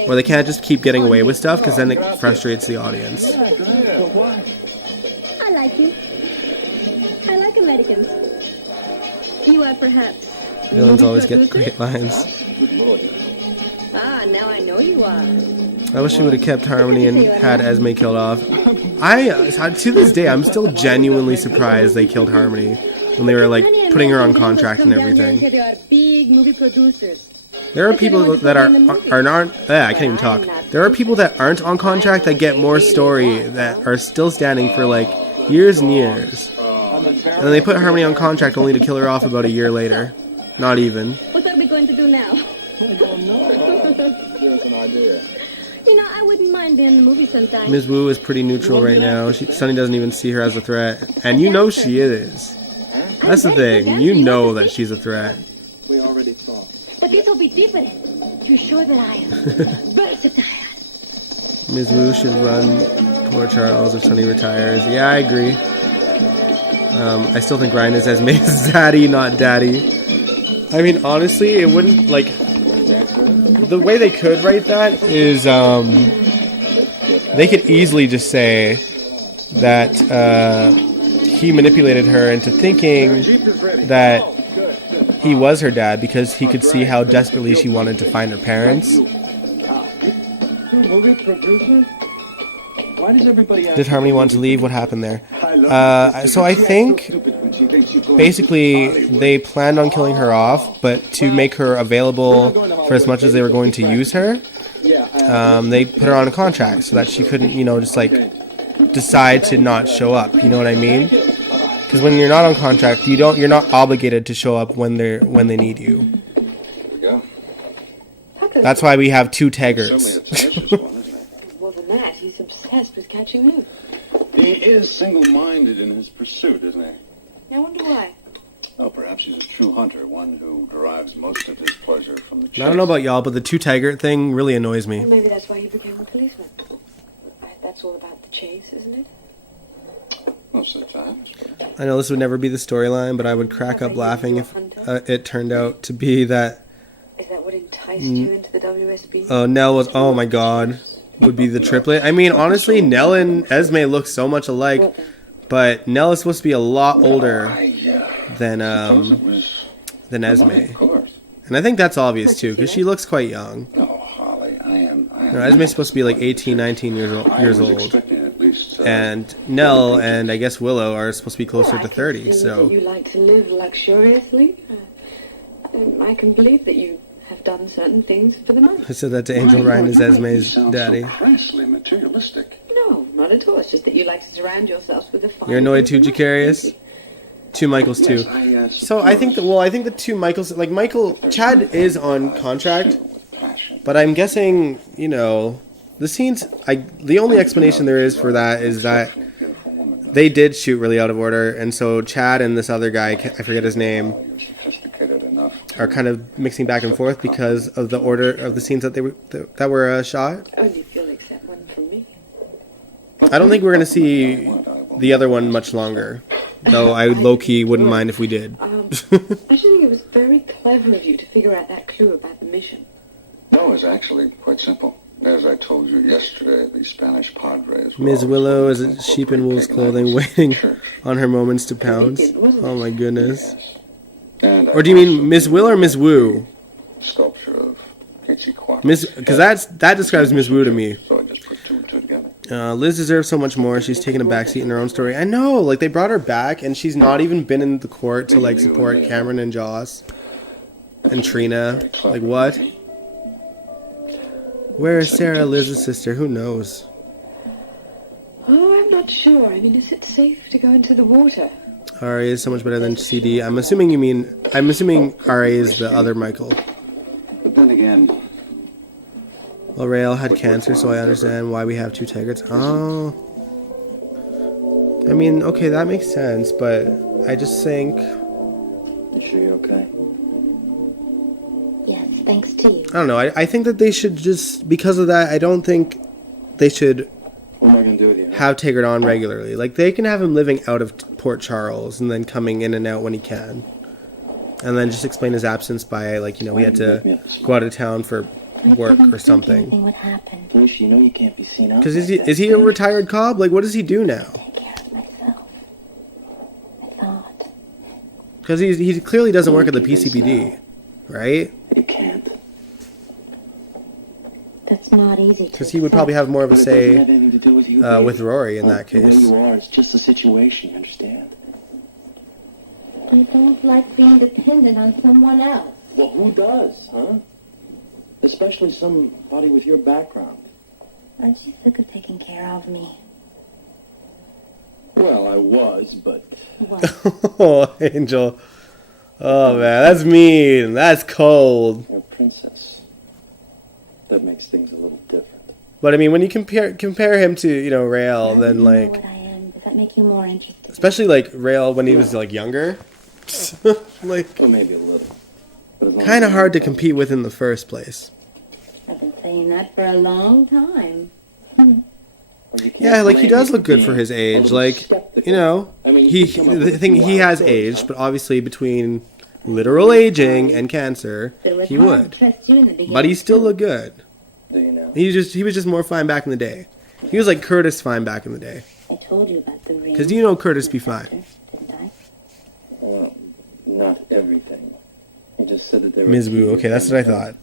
or they can't just keep getting away with stuff, because then it frustrates the audience. I like you. I like Americans. You are perhaps. Villains always get great lines. Ah, now I know you are. I wish she would have kept Harmony and had Esme killed off. To this day, I'm still genuinely surprised they killed Harmony when they were like putting her on contract and everything. They are big movie producers. There are people that aren't. I can't even talk. There are people that aren't on contract that get more story that are still standing for like years and years, and then they put Harmony on contract only to kill her off about a year later. Not even. What are we going to do now? I don't know. Here's an idea. You know, I wouldn't mind being in the movie sometime. Ms. Wu is pretty neutral right now. Sunny doesn't even see her as a threat, and you know she is. That's the thing. You know that she's a threat. We already saw. But this will be different. You're sure that I am versatile. Ms. Wu should run poor Charles if Sunny retires. Yeah, I agree. I still think Ryan is Esme's daddy, not daddy. I mean, honestly, it wouldn't, like, the way they could write that is, they could easily just say that, he manipulated her into thinking that he was her dad because he could see how desperately she wanted to find her parents. Movie producer? Why does everybody ask? Did Harmony want to leave? What happened there? So I think basically they planned on killing her off, but to make her available for as much as they were going to use her, they put her on a contract so that she couldn't, you know, just like decide to not show up. You know what I mean? Because when you're not on contract, you're not obligated to show up when they need you. That's why we have two Taggarts. More than that, he's obsessed with catching me. He is single-minded in his pursuit, isn't he? I wonder why. Oh, perhaps he's a true hunter, one who derives most of his pleasure from the chase. I don't know about y'all, but the two Taggart thing really annoys me. Well, maybe that's why he became a policeman. That's all about the chase, isn't it? Most of the time. I know this would never be the storyline, but I would crack up laughing if it turned out to be that. Is that what enticed you into the WSB? Nell was. Oh my God, would be the triplet. I mean, honestly, Nell and Esme look so much alike, but Nell is supposed to be a lot older than Esme, and I think that's obvious too, because she looks quite young. Oh, Holly, I am. No, Esme's supposed to be like 18, 19 years old. And Nell and I guess Willow are supposed to be closer to 30, so... You like to live luxuriously. I can believe that you have done certain things for the money. I said that to Angel. Ryan is Esme's daddy. So crassly materialistic. No, not at all. It's just that you like to surround yourselves with the fine. You're annoyed too, Jacarius? Two Michaels too. So I think the two Michaels, like Chad is on contract, but I'm guessing, you know, the scenes. The only explanation there is for that is that they did shoot really out of order, and so Chad and this other guy, I forget his name, are kind of mixing back and forth because of the order of the scenes that were shot. Only if you'll accept one from me. I don't think we're gonna see the other one much longer, though. I low-key wouldn't mind if we did. I should think it was very clever of you to figure out that clue about the mission. No, it's actually quite simple. As I told you yesterday, the Spanish Padres... Ms. Willow is in sheep in wool's clothing, waiting on her moments to pounce. Oh my goodness. Or do you mean Ms. Will or Ms. Wu? Sculpture of Quetzalcoatl. Because that describes Ms. Wu to me. So I just put two and two together. Liz deserves so much more. She's taken a backseat in her own story. I know, like they brought her back, and she's not even been in the court to like support Cameron and Joss and Trina. Like what? Where is Sarah, Liz's sister? Who knows? Oh, I'm not sure. I mean, is it safe to go into the water? RA is so much better than CD. I'm assuming RA is the other Michael. But then again... Well, Rael had cancer, so I understand why we have two Tagarts. Oh. I mean, okay, that makes sense, but I just think... You sure you're okay? Yes, thanks to you. I don't know. I think that they should just... Because of that, I don't think they should... What am I going to do with you? Have Taggart on regularly. Like, they can have him living out of Port Charles and then coming in and out when he can. And then just explain his absence by, like, you know, he had to go out of town for work or something. What happened? Felicia, you know you can't be seen out. Because is he a retired cop? Like, what does he do now? Take care of myself. I thought. Because he clearly doesn't work at the PCPD, right? You can't. That's not easy to Because he would probably have more of a say with Rory in that The way case. you are, it's just a situation, you understand? I don't like being dependent on someone else. Well, who does, huh? Especially somebody with your background. Aren't you sick of taking care of me? Well, I was, but... Oh, Angel. Oh, man, that's mean. That's cold. You're a princess. That makes things a little different. But, I mean, when you compare him to, you know, Rael, then, like... What I am. Does that make you more interested? Especially, like, Rael when he was, like, younger. Like... Well, maybe a little. Kind of hard to compete with in the first place. I've been saying that for a long time. Yeah, like he does look good for his age. Like, you know, he has aged, but obviously between literal aging and cancer, he would. But he still looked good. Do you know? He was just more fine back in the day. He was like Curtis fine back in the day. I told you about the ring. Because you know Curtis be fine. Didn't I? Well, not everything. He just said that there Ms. Wu, okay, that's what I thought.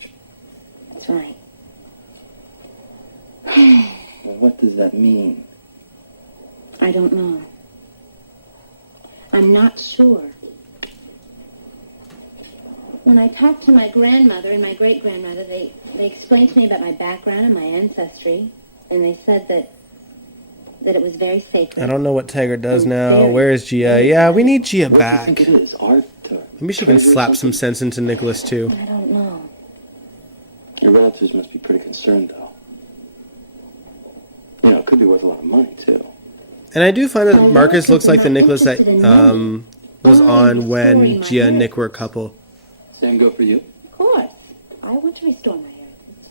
That's right. Well, what does that mean? I don't know. I'm not sure. When I talked to my grandmother and my great-grandmother, they explained to me about my background and my ancestry, and they said that it was very sacred. I don't know what Taggart does now. Where is Gia? Yeah, we need Gia back. What do you think it is? Art? Maybe she can slap some sense into Nicholas, too. I don't know. Your relatives must be pretty concerned, though. You know, it could be worth a lot of money, too. And I do find that Marcus looks like the Nicholas that was on when Gia and Nick were a couple. Same go for you? Of course. I want to restore my heritage.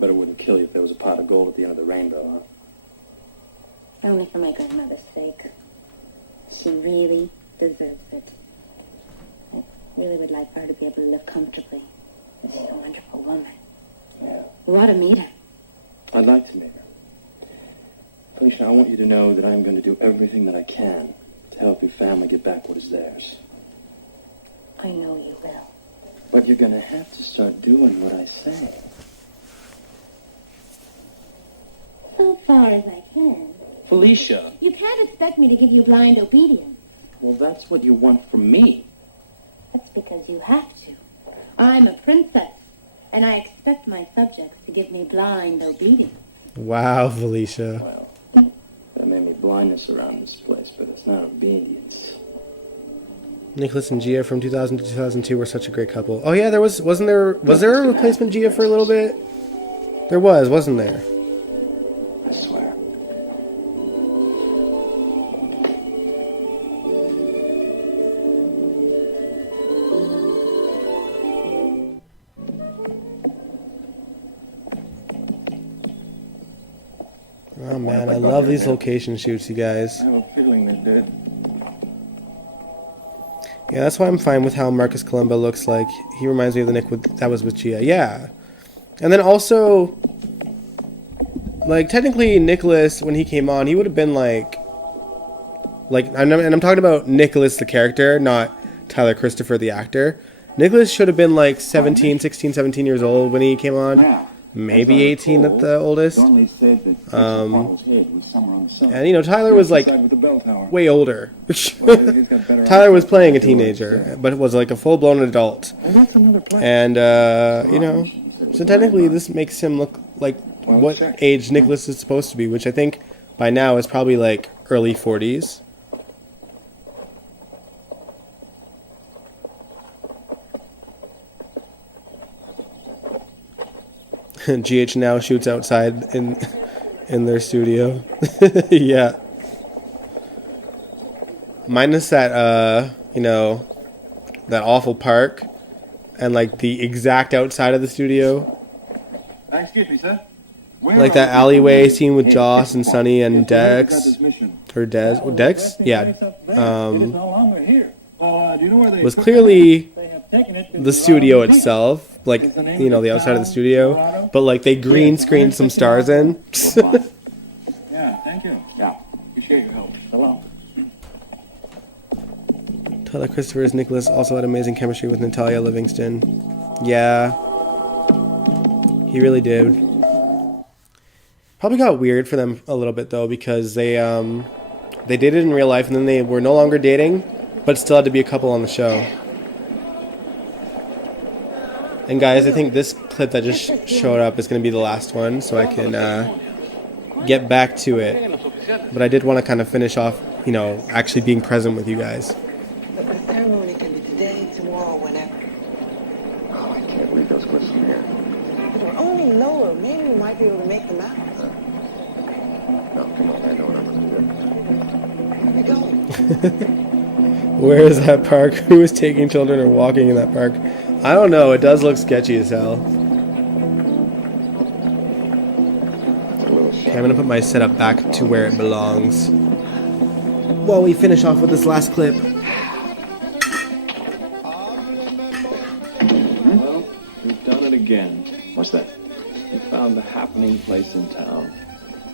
But it wouldn't kill you if there was a pot of gold at the end of the rainbow, huh? Only for my grandmother's sake. She really deserves it. I really would like for her to be able to live comfortably. She's a wonderful woman. Yeah. We ought to meet her. I'd like to meet her. Felicia, I want you to know that I'm going to do everything that I can to help your family get back what is theirs. I know you will. But you're going to have to start doing what I say. So far as I can. Felicia! You can't expect me to give you blind obedience. Well, that's what you want from me. That's because you have to. I'm a princess, and I expect my subjects to give me blind obedience. Wow, Felicia. Well, there may be blindness around this place, but it's not obedience. Nicholas and Gia from 2000 to 2002 were such a great couple. Oh yeah, was there a replacement Gia for a little bit? There was, wasn't there? love these location shoots, you guys. I have a feeling they did. Yeah, that's why I'm fine with how Marcus Columba looks like. He reminds me of the Nick that was with Gia. Yeah. And then also, like, technically Nicholas, when he came on, he would have been like, and I'm talking about Nicholas the character, not Tyler Christopher the actor. Nicholas should have been like 16, 17 years old when he came on. Maybe 18 at the oldest. And you know, Tyler was like way older. Tyler was playing a teenager, but was like a full-blown adult. And you know, so technically this makes him look like what age Nicholas is supposed to be, which I think by now is probably like early 40s. GH now shoots outside in their studio. Yeah. Minus that you know, that awful park and like the exact outside of the studio. Excuse me, sir. Like that alleyway scene with Joss and Sonny and Dex. Or Des. Oh, Dex? Yeah. Was clearly the studio itself. Like, you know, the outside of the studio. But like they green screened some stars in. Yeah, thank you. Yeah, appreciate your help. Hello. Tyler Christopher's Nicholas also had amazing chemistry with Natalia Livingston. Yeah. He really did. Probably got weird for them a little bit though, because they did it in real life and then they were no longer dating, but still had to be a couple on the show. And guys, I think this clip that just showed up is going to be the last one, so I can get back to it. But I did want to kind of finish off, you know, actually being present with you guys. The ceremony can be today, tomorrow, whenever. Oh, I can't read those clips from here. If we're only lower, maybe we might be able to make them out. No, come on, I know what I'm going to do. Where are we going? Where is that park? Who is taking children or walking in that park? I don't know. It does look sketchy as hell. Okay, I'm going to put my setup back to where it belongs. While we finish off with this last clip. Well, we've done it again. What's that? We found the happening place in town.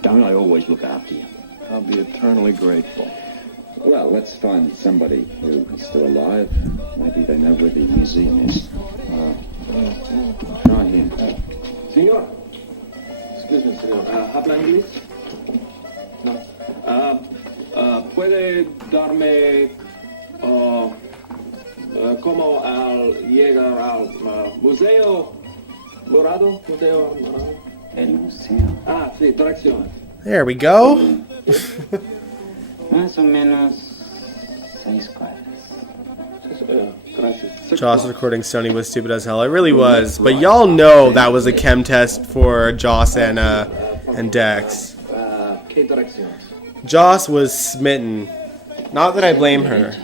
Don't I always look after you? I'll be eternally grateful. Well, let's find somebody who is still alive. Maybe they know where the museum is. Try him. Señor. Excuse me, señor. ¿Habla inglés? No. ¿Puede darme cómo al llegar al museo morado? Museo morado. El museo. Ah, sí, direcciones. There we go. Más o menos 6 cuadras. Joss recording Sony was stupid as hell. It really was. But y'all know that was a chem test for Joss and Dex. Joss was smitten. Not that I blame her.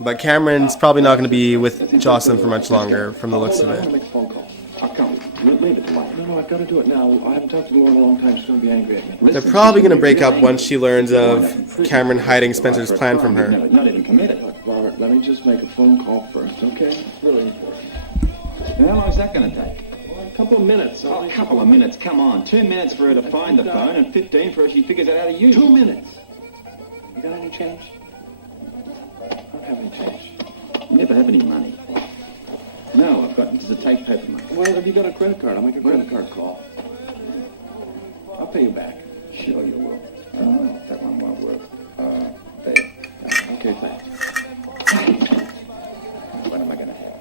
But Cameron's probably not going to be with Jocelyn for much longer from the looks of it. I can't. Leave it alone. No, I've got to do it now. I haven't talked to Lauren in a long time. She's going to be angry at me. They're probably going to break up once she learns of Cameron hiding Spencer's plan from her. Not even committed. Look, Robert, let me just make a phone call first, okay? It's really important. And how long is that going to take? Well, a couple of minutes. Oh, a couple of minutes. Come on. 2 minutes for her to find the phone and 15 for her she figures out how to use it. 2 minutes. You got any change? I don't have any change. You never have any money. No, I've got just a tape paper money. Well, if you got a credit card, I'll make a credit card call. I'll pay you back. Sure you will. That one won't work. There. Okay, thanks. What am I going to have?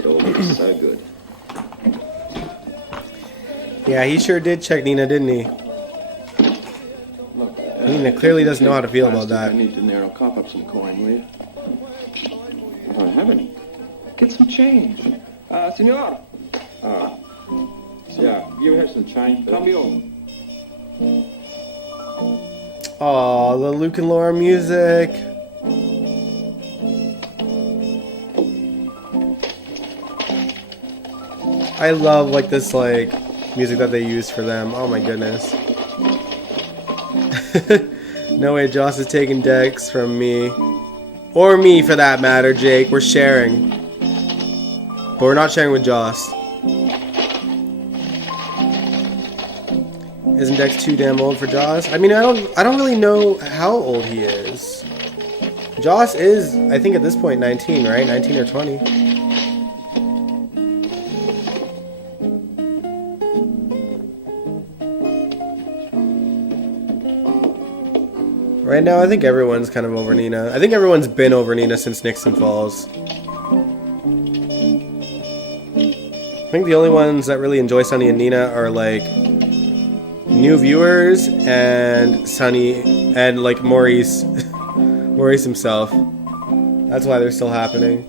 It all looks so good. Yeah, he sure did check Nina, didn't he? Look, Nina clearly doesn't know how to feel about that. I need to narrow. Cough up some coin, will you? I don't have any. Get some change. Senor. Yeah, you have some change. Cambio. Aw, the Luke and Laura music. I love like this like music that they use for them. Oh my goodness. No way Joss is taking Dex from me. Or me, for that matter, Jake. We're sharing. But we're not sharing with Joss. Isn't Dex too damn old for Joss? I mean, I don't really know how old he is. Joss is, I think at this point, 19, right? 19 or 20. Right now, I think everyone's kind of over Nina. I think everyone's been over Nina since Nixon Falls. I think the only ones that really enjoy Sunny and Nina are like new viewers and Sunny and like Maurice. Maurice himself. That's why they're still happening.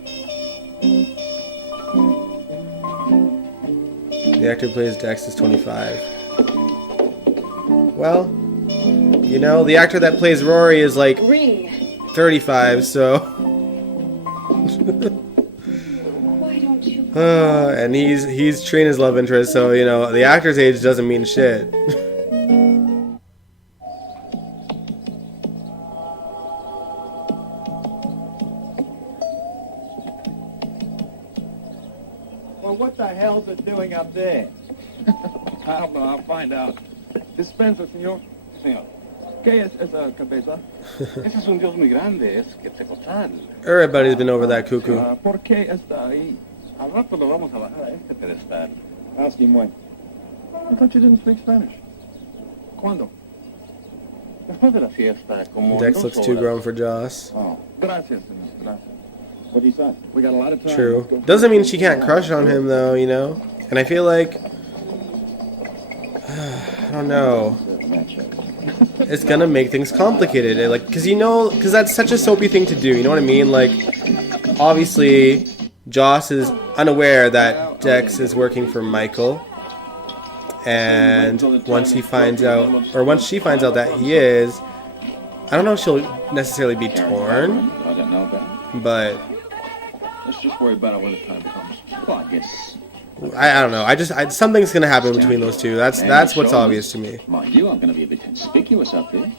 The actor who plays Dex is 25. Well, you know, the actor that plays Rory is like 35, so. Why don't you? And he's Trina's love interest, so you know the actor's age doesn't mean shit. Well, what the hell's it doing up there? I don't know. I'll find out. Dispensa, señor. Señor. ¿Qué es esa cabeza? Ese es un dios muy grande, es Quetzalcóatl. Everybody's been over that cuckoo. ¿Por qué está ahí? Al rato lo vamos a bajar a este pedestal. Ask him when. I thought you didn't speak Spanish. ¿Cuándo? Después de la fiesta, como Dex en 2 looks too horas. grown for Joss. Oh, gracias, señor. Gracias. What he said. We got a lot of time. True. Doesn't mean she can't crush on him though, you know? And I feel like... I don't know. It's gonna make things complicated. Like, because that's such a soapy thing to do, you know what I mean? Like, obviously, Joss is unaware that Dex is working for Michael. And once he finds out, or once she finds out that he is, I don't know if she'll necessarily be torn, I don't know about it. but Let's just worry about it when the time comes. Well, I guess. I don't know. Something's gonna happen between those two. That's what's obvious to me. Mind you, I'm going to be a bit conspicuous up there.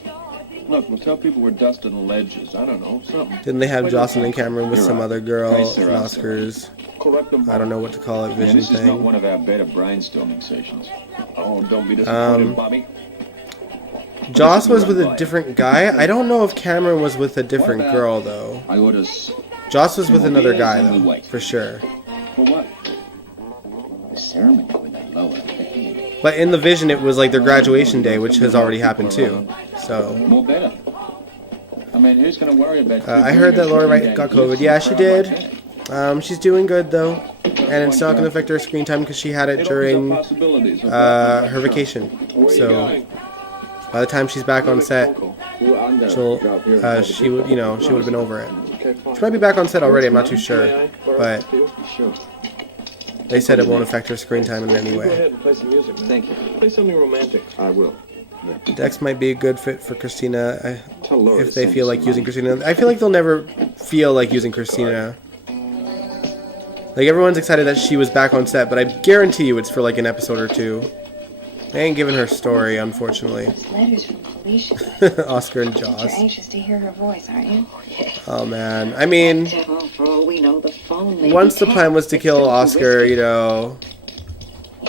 Look, we'll tell people we're dusting ledges. I don't know, something. Didn't they have Jocelyn and Cameron with some other girl Nice, in sir. Oscars? Correct them. I don't know what to call it, Man, vision this is not thing. one of our better brainstorming sessions. Oh, don't be disappointed, Um, Bobby. Joss was with a different guy. I don't know if Cameron was with a different girl though. I orders. Joss was with another guy though, for sure. For what? The ceremony when they lower the head. But in the vision, it was like their graduation day, which has already happened too. So More better. I mean, who's going to worry about... I heard that Laura Wright got COVID. Yeah, she did. She's doing good though, and it's not going to affect her screen time because she had it during her vacation. So by the time she's back on set, she would have been over it. She might be back on set already. I'm not too sure, but they said it won't affect her screen time in any Go way. ahead and play some music, man. Thank you. Play something romantic. I will. Dex might be a good fit for Christina Tell Laura if to they send feel like some using Christina. I feel like they'll never feel like using Christina. Like everyone's excited that she was back on set, but I guarantee you it's for like an episode or two. They ain't giving her story, unfortunately. Those letters from Felicia. Oscar and You're Joss. anxious to hear her voice, aren't you? Oh man, I mean, Well, for all we know, the phone may once be the tapped. plan was to kill Oscar, you know,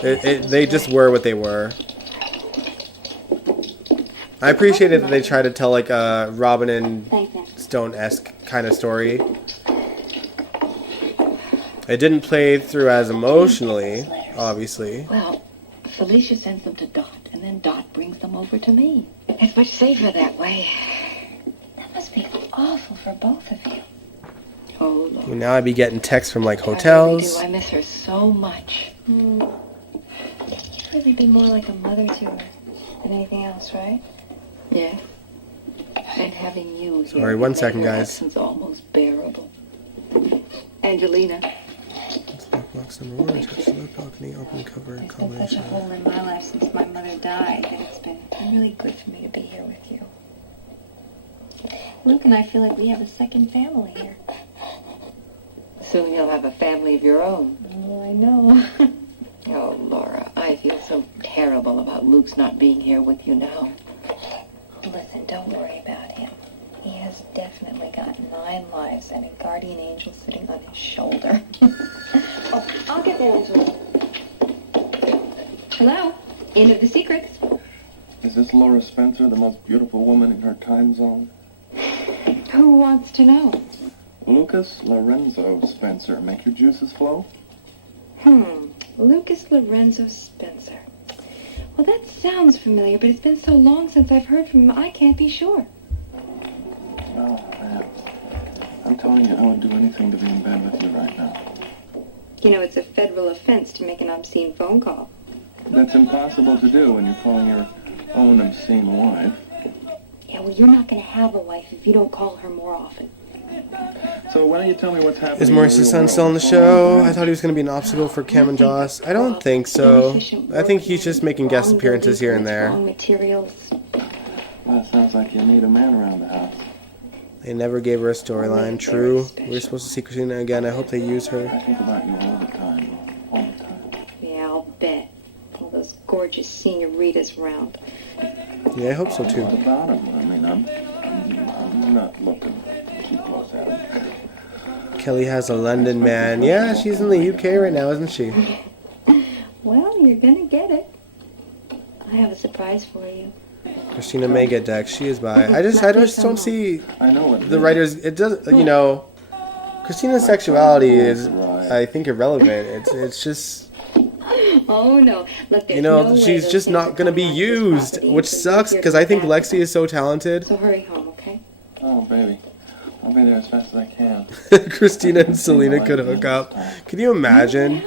they just were what they were. I appreciated that they tried to tell like a Robin and Stone-esque kind of story. It didn't play through as emotionally, obviously. Well, Felicia sends them to Dot, and then Dot brings them over to me. It's much safer that way. That must be awful for both of you. Oh, Lord. And now I'd be getting texts from like I really hotels. do. I miss her so much. You'd really be more like a mother to her than anything else, right? Yeah. And having you here Sorry, one made second, her guys. absence almost bearable. Angelina. Box number 1, touch the left balcony, open cover, There's been such combination. a hole in my life since my mother died that it's been really good for me to be here with you. Luke and I feel like we have a second family here. Soon you'll have a family of your own. Oh, I know. Oh, Laura, I feel so terrible about Luke's not being here with you now. Oh, Listen, don't worry about him. He has definitely got 9 lives and a guardian angel sitting on his shoulder. Oh, I'll get that, Angela. Hello? End of the secrets. Is this Laura Spencer, the most beautiful woman in her time zone? Who wants to know? Lucas Lorenzo Spencer. Make your juices flow? Lucas Lorenzo Spencer. Well, that sounds familiar, but it's been so long since I've heard from him, I can't be sure. Oh, man. I'm telling you, I would do anything to be in bed with you right now. You know, it's a federal offense to make an obscene phone call. That's impossible to do when you're calling your own obscene wife. Yeah, well, you're not going to have a wife if you don't call her more often. So why don't you tell me what's happening? Is Maurice's son still on the show? I thought he was going to be an obstacle for Cam and Joss. I don't think so. I think he's just making guest appearances here and there. Wrong materials. Well, it sounds like you need a man around the house. They never gave her a storyline. True. We're supposed to see Christina again. I hope they use her. I think about you all the time. All the time. Yeah, I'll bet. All those gorgeous senoritas around. Yeah, I hope so too. What about him? I mean, I'm not looking too close at him. Kelly has a London man. Yeah, she's in the UK right now, isn't she? Well, you're gonna get it. I have a surprise for you. Christina may get decked. She is by. I just don't see I know what the writers. It does. You know, Christina's sexuality is, I think, irrelevant. It's just. Oh no! Look, there's You know, no way she's those just things not will gonna come be back to this used, property which until sucks you're because I think back. Lexi is so talented. So hurry home, okay? Oh, baby. I'll be there as fast as I can. Christina and Selena could hook up. Could you imagine?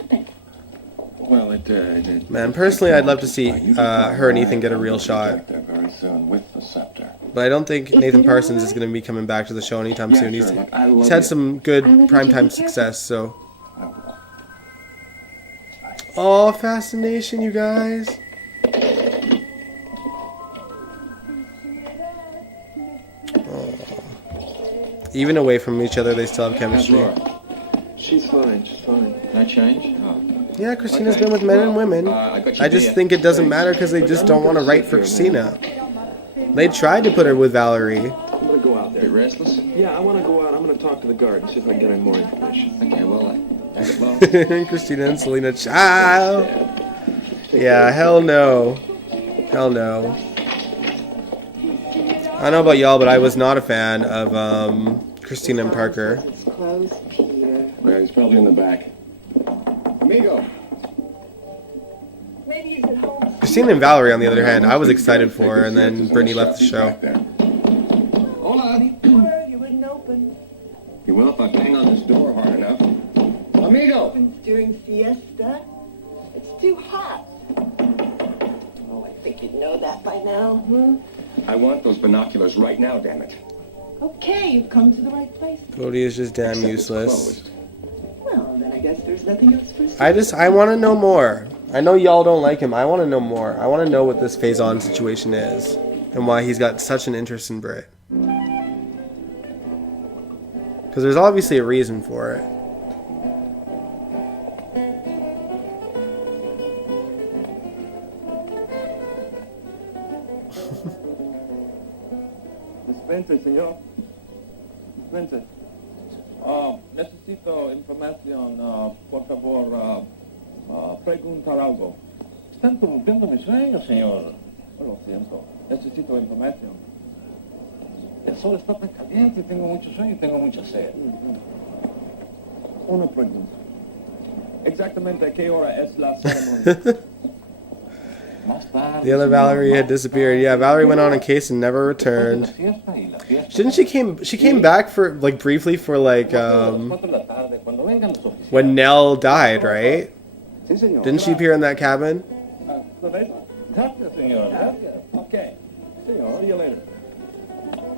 Well, it did. Man, personally, I'd love to see her and Ethan get a real shot. There very soon with the scepter. But I don't think Nathan Parsons is going to be coming back to the show anytime Yeah, soon. sure, look, I love He's had you. some good I love you too, primetime be success, so. I will. Oh, fascination, you guys. Oh. Even away from each other, they still have chemistry. She's fine. She's fine. No change? Oh. Yeah, Christina's been with men and women. I just think it doesn't matter because they just don't want to write for Christina. They tried to put her with Valerie. I'm gonna go out Bit there. restless? Yeah, I want to go out. I'm gonna talk to the guard and see if I can get any more information. Okay, well, Christina and Selena, child. Yeah, hell no. Hell no. I don't know about y'all, but I was not a fan of Christina and Parker. It's closed, Peter. Yeah, he's probably in the back. Amigo. Maybe he's at home. Christina and Valerie, on the other hand, I was excited for, and then Brittany left the show. Hola. You wouldn't open. You will if I bang on this door hard enough. Amigo! Opens during siesta. It's too hot. Oh, I think you'd know that by now, I want those binoculars right now, damn it. Okay, you've come to the right place. Cody is just damn Except it's useless. closed. Well, then I guess there's nothing else for us. I want to know more. I know y'all don't like him. I want to know more. I want to know what this Faison situation is and why he's got such an interest in Britt. Because there's obviously a reason for it. Spencer, señor. Spencer. Necesito información. Por favor, preguntar algo. Está interrumpiendo mi sueño, señor. Lo siento. Necesito información. El sol está tan caliente, tengo mucho sueño y tengo mucha sed. Una pregunta. Exactamente a qué hora es la ceremonia. The other Valerie had disappeared. Yeah, Valerie went on a case and never returned. Didn't she came back for like briefly for like when Nell died, right? Didn't she appear in that cabin? Gracias, señor. Gracias. Okay. See you later.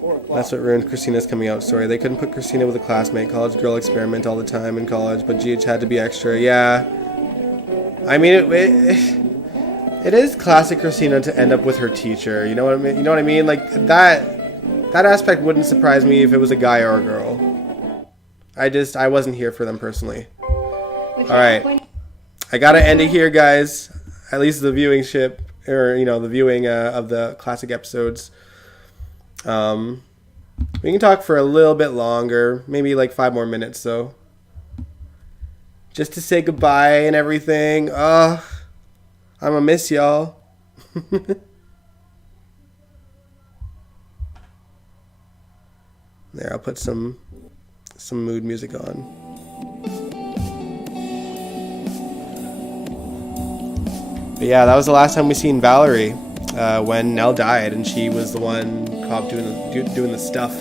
4 o'clock. That's what ruined Christina's coming out story. They couldn't put Christina with a classmate, college girl experiment all the time in college, but GH had to be extra. Yeah. I mean, it is classic Christina to end up with her teacher. You know what I mean? You know what I mean? Like that aspect wouldn't surprise me if it was a guy or a girl. I wasn't here for them personally. All right. I got to end it here, guys. At least the viewing ship or the viewing of the classic episodes. We can talk for a little bit longer, maybe like 5 more minutes though. Just to say goodbye and everything. I'm gonna miss y'all. There, I'll put some mood music on. But yeah, that was the last time we seen Valerie when Nell died, and she was the one cop doing the stuff.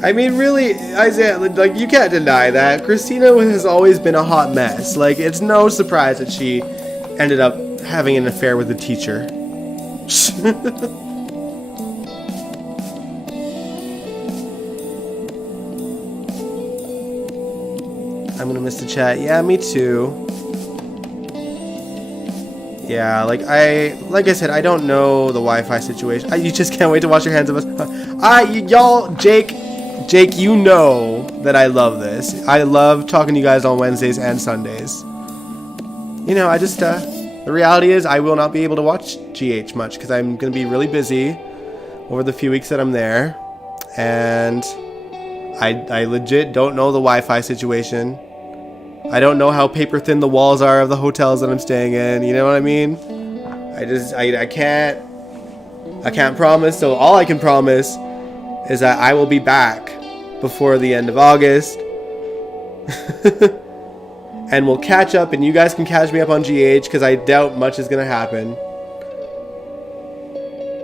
I mean, really, Isaiah, like, you can't deny that Christina has always been a hot mess. Like, it's no surprise that she ended up having an affair with the teacher. I'm gonna miss the chat. Yeah, me too. Yeah, like I said, I don't know the Wi-Fi situation. You just can't wait to wash your hands of us. Y'all, Jake, you know that I love this. I love talking to you guys on Wednesdays and Sundays. You know, I just, the reality is I will not be able to watch GH much because I'm going to be really busy over the few weeks that I'm there. And I legit don't know the Wi-Fi situation. I don't know how paper thin the walls are of the hotels that I'm staying in. You know what I mean? I can't promise. So all I can promise is that I will be back before the end of August. And we'll catch up, and you guys can catch me up on GH because I doubt much is going to happen.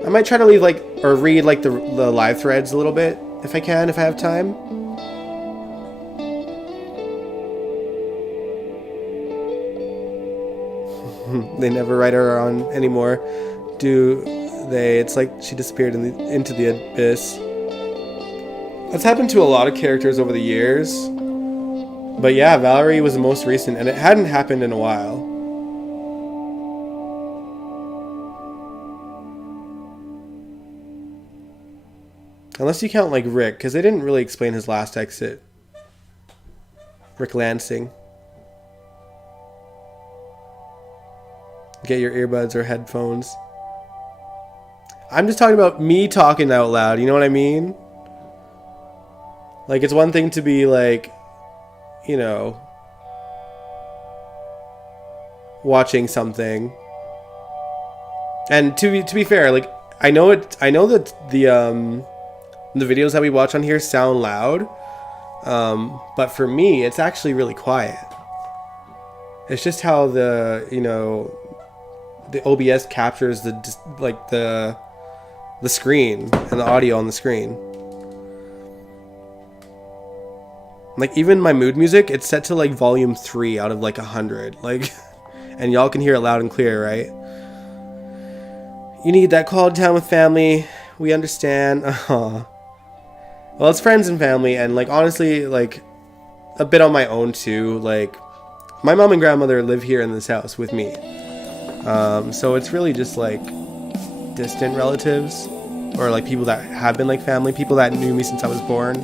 I might try to leave read the live threads a little bit if I can, if I have time. They never write her on anymore, do they? It's like she disappeared into the abyss. That's happened to a lot of characters over the years. But yeah, Valerie was the most recent, and it hadn't happened in a while. Unless you count like Rick, because they didn't really explain his last exit. Rick Lansing. Get your earbuds or headphones. I'm just talking about me talking out loud, you know what I mean? Like, it's one thing to be like, you know, watching something. And to be fair, like, I know that the videos that we watch on here sound loud. But for me, it's actually really quiet. It's just how the OBS captures the screen and the audio on the screen. Like, even my mood music, it's set to like volume 3 out of like 100. Like, and y'all can hear it loud and clear, right? You need that quality time with family. We understand. Well, it's friends and family, and like, honestly, like, a bit on my own too. Like, my mom and grandmother live here in this house with me. So it's really just like distant relatives, or like people that have been like family, people that knew me since I was born.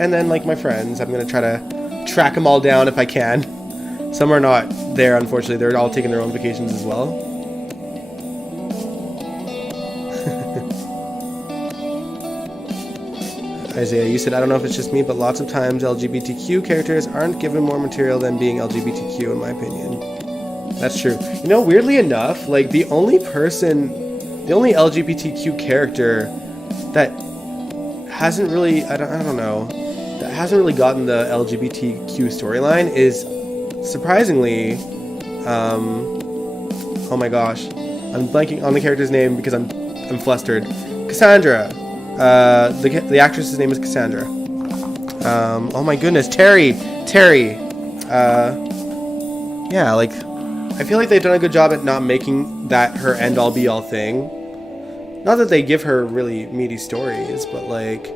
And then like my friends, I'm gonna try to track them all down if I can. Some are not there, unfortunately. They're all taking their own vacations as well. Isaiah, you said, I don't know if it's just me, but lots of times LGBTQ characters aren't given more material than being LGBTQ, in my opinion. That's true. You know, weirdly enough, like, the only LGBTQ character that hasn't really, I don't know, that hasn't really gotten the LGBTQ storyline is, surprisingly, oh my gosh, I'm blanking on the character's name because I'm flustered. Cassandra. The actress's name is Cassandra. Oh my goodness, Terry. Yeah, like, I feel like they've done a good job at not making that her end-all be-all thing. Not that they give her really meaty stories, but like,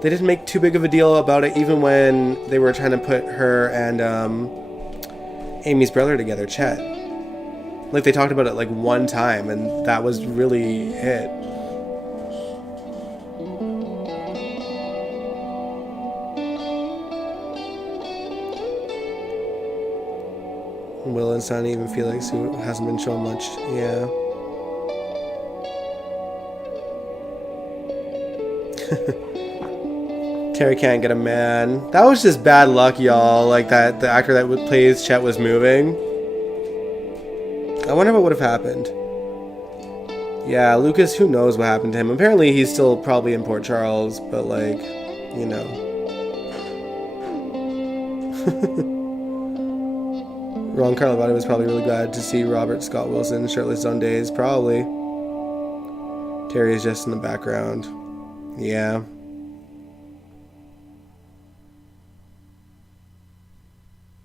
they didn't make too big of a deal about it, even when they were trying to put her and Amy's brother together, Chet. Like, they talked about it like one time, and that was really it. Will and Sonny, even Felix, who hasn't been shown much. Yeah. Terry can't get a man. That was just bad luck, y'all. Like that, the actor that plays Chet was moving. I wonder what would have happened. Yeah, Lucas, who knows what happened to him. Apparently he's still probably in Port Charles, but like, you know. Ron Carlivati was probably really glad to see Robert Scott Wilson shirtless on days. Probably. Terry is just in the background. Yeah.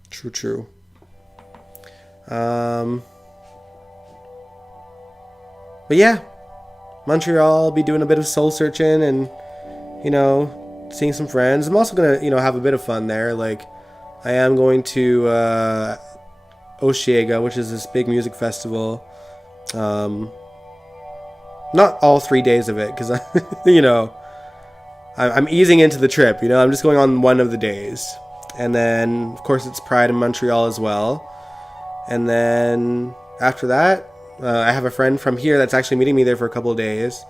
True. But yeah, Montreal, I'll be doing a bit of soul searching and, you know, seeing some friends. I'm also gonna, you know, have a bit of fun there. Like, I am going to Osheaga, which is this big music festival. Not all 3 days of it, because you know, I'm easing into the trip. You know, I'm just going on one of the days, and then of course it's Pride in Montreal as well. And then after that, I have a friend from here that's actually meeting me there for a couple of days.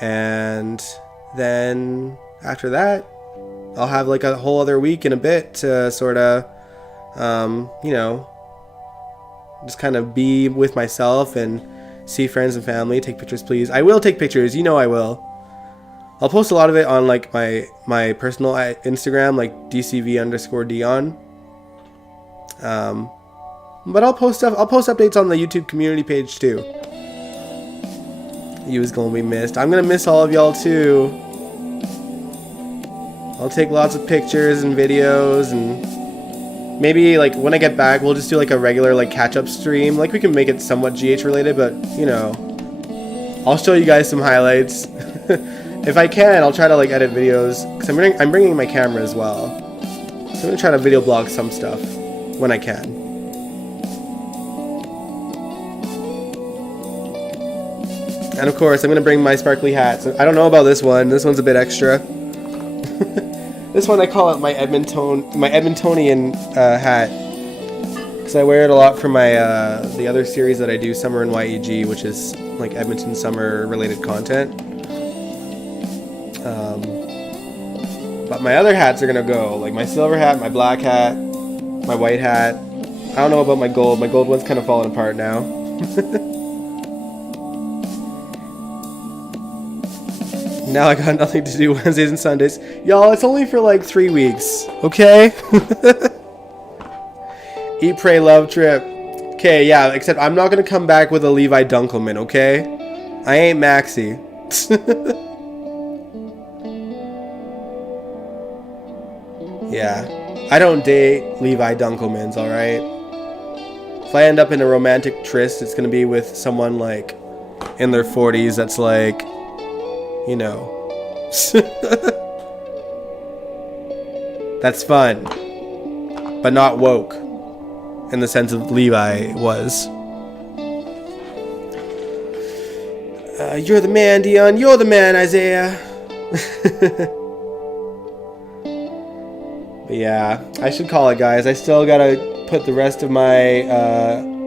And then after that, I'll have like a whole other week and a bit to sort of, you know, just kind of be with myself and see friends and family. Take pictures, please. I will take pictures. You know I will. I'll post a lot of it on like my personal Instagram, like DCV_Dion. But I'll post stuff. I'll post updates on the YouTube community page too. You is gonna be missed. I'm gonna miss all of y'all too. I'll take lots of pictures and videos, and maybe like when I get back, we'll just do like a regular like catch-up stream. Like we can make it somewhat GH related, but you know, I'll show you guys some highlights. If I can, I'll try to like edit videos because I'm bringing my camera as well. So I'm gonna try to video blog some stuff when I can. And of course, I'm going to bring my sparkly hats. I don't know about this one. This one's a bit extra. This one I call it my Edmontonian hat. Because I wear it a lot for my the other series that I do, Summer in YEG, which is like Edmonton summer related content. But my other hats are going to go. Like my silver hat, my black hat, my white hat. I don't know about my gold. My gold one's kind of falling apart now. Now I got nothing to do Wednesdays and Sundays. Y'all, it's only for like 3 weeks, okay? Eat, pray, love trip. Okay, yeah, except I'm not going to come back with a Levi Dunkelman, okay? I ain't Maxi. Yeah, I don't date Levi Dunkelmans, alright? If I end up in a romantic tryst, it's going to be with someone like in their 40s that's like, you know, that's fun, but not woke in the sense of Levi was. You're the man, Dion. You're the man, Isaiah. But yeah, I should call it, guys. I still gotta put the rest of my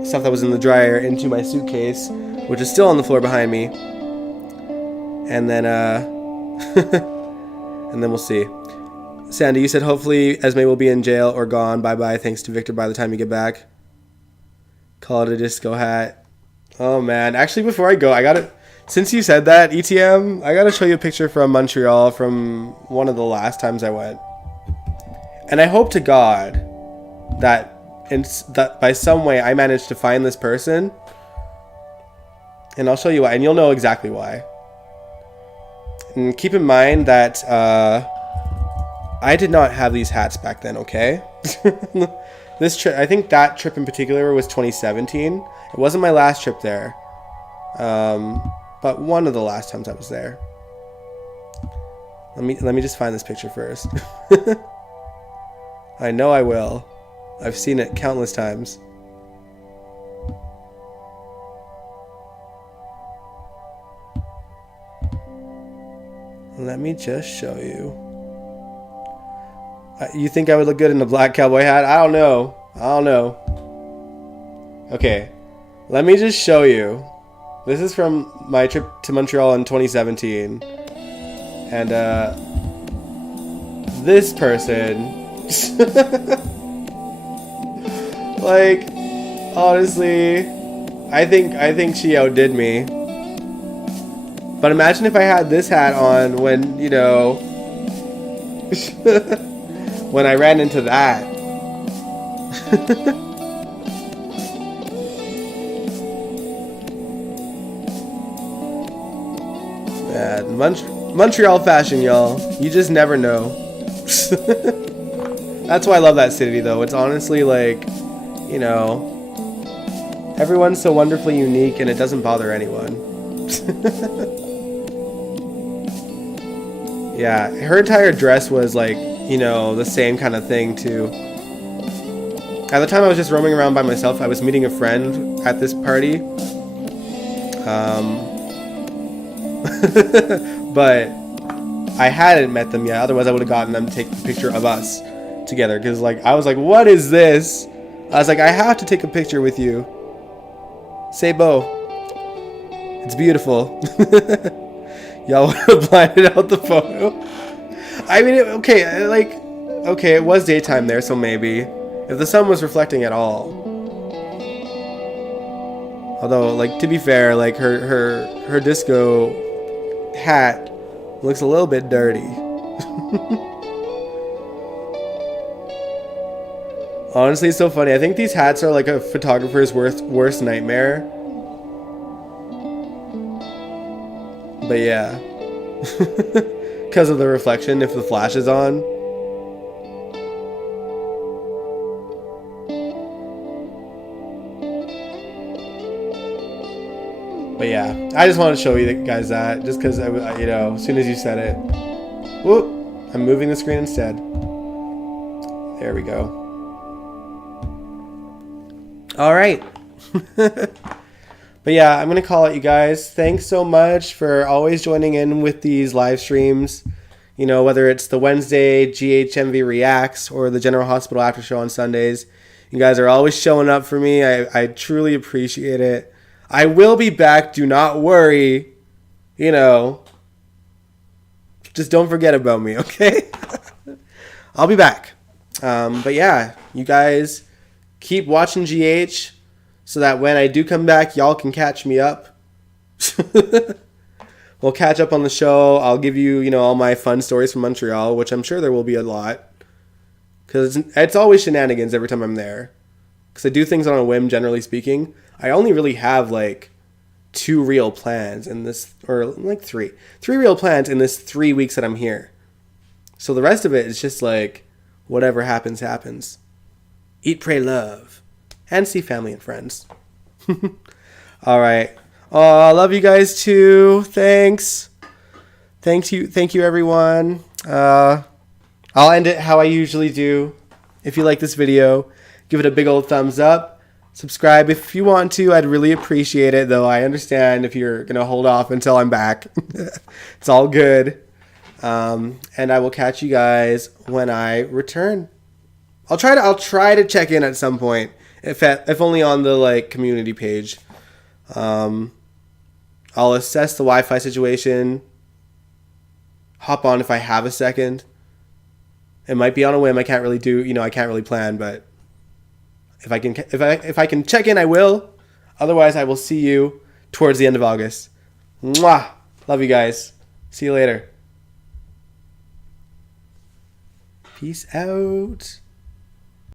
stuff that was in the dryer into my suitcase, which is still on the floor behind me. And then, and then we'll see. Sandy, you said hopefully Esme will be in jail or gone. Bye-bye. Thanks to Victor by the time you get back. Call it a disco hat. Oh, man. Actually, before I go, I gotta... Since you said that, ETM, I gotta show you a picture from Montreal from one of the last times I went. And I hope to God that by some way I managed to find this person. And I'll show you why. And you'll know exactly why. And keep in mind that I did not have these hats back then, okay? This trip, I think that trip in particular was 2017. It wasn't my last trip there. But one of the last times I was there. Let me just find this picture first. I know I will. I've seen it countless times. Let me just show you. You think I would look good in a black cowboy hat? I don't know. Okay, let me just show you. This is from my trip to Montreal in 2017. And, this person... like, honestly, I think she outdid me. But imagine if I had this hat on when, you know, when I ran into that. Man, Montreal fashion, y'all. You just never know. That's why I love that city, though. It's honestly like, you know, everyone's so wonderfully unique and it doesn't bother anyone. Yeah, her entire dress was like, you know, the same kind of thing too. At the time I was just roaming around by myself. I was meeting a friend at this party. But I hadn't met them yet, otherwise I would have gotten them to take a picture of us together. Because like I was like, what is this? I was like, I have to take a picture with you. Say Bo. It's beautiful. Y'all would have blinded out the photo. I mean, okay, it was daytime there, so maybe. If the sun was reflecting at all. Although, like, to be fair, like, her disco hat looks a little bit dirty. Honestly, it's so funny. I think these hats are like a photographer's worst nightmare. But yeah. Because of the reflection if the flash is on. But yeah, I just want to show you guys that, just because, you know, as soon as you said it. Whoop! I'm moving the screen instead. There we go. Alright. But yeah, I'm going to call it, you guys. Thanks so much for always joining in with these live streams. You know, whether it's the Wednesday GHMV Reacts or the General Hospital After Show on Sundays. You guys are always showing up for me. I truly appreciate it. I will be back. Do not worry. You know, just don't forget about me, okay? I'll be back. But yeah, you guys keep watching GH so that when I do come back, y'all can catch me up. We'll catch up on the show. I'll give you, you know, all my fun stories from Montreal, which I'm sure there will be a lot. Because it's always shenanigans every time I'm there. Because I do things on a whim, generally speaking. I only really have, like, 2 real plans in this, or like 3. 3 real plans in this 3 weeks that I'm here. So the rest of it is just, like, whatever happens, happens. Eat, pray, love. And see family and friends. Alright. Oh, I love you guys too. Thanks. Thank you everyone. I'll end it how I usually do. If you like this video, give it a big old thumbs up. Subscribe if you want to. I'd really appreciate it, though I understand if you're going to hold off until I'm back. It's all good. And I will catch you guys when I return. I'll try to check in at some point, if only on the like community page. I'll assess the Wi-Fi situation. Hop on if I have a second. It might be on a whim. I can't really do, you know, I can't really plan, but if I can check in, I will. Otherwise, I will see you towards the end of August. Mwah! Love you guys. See you later. Peace out.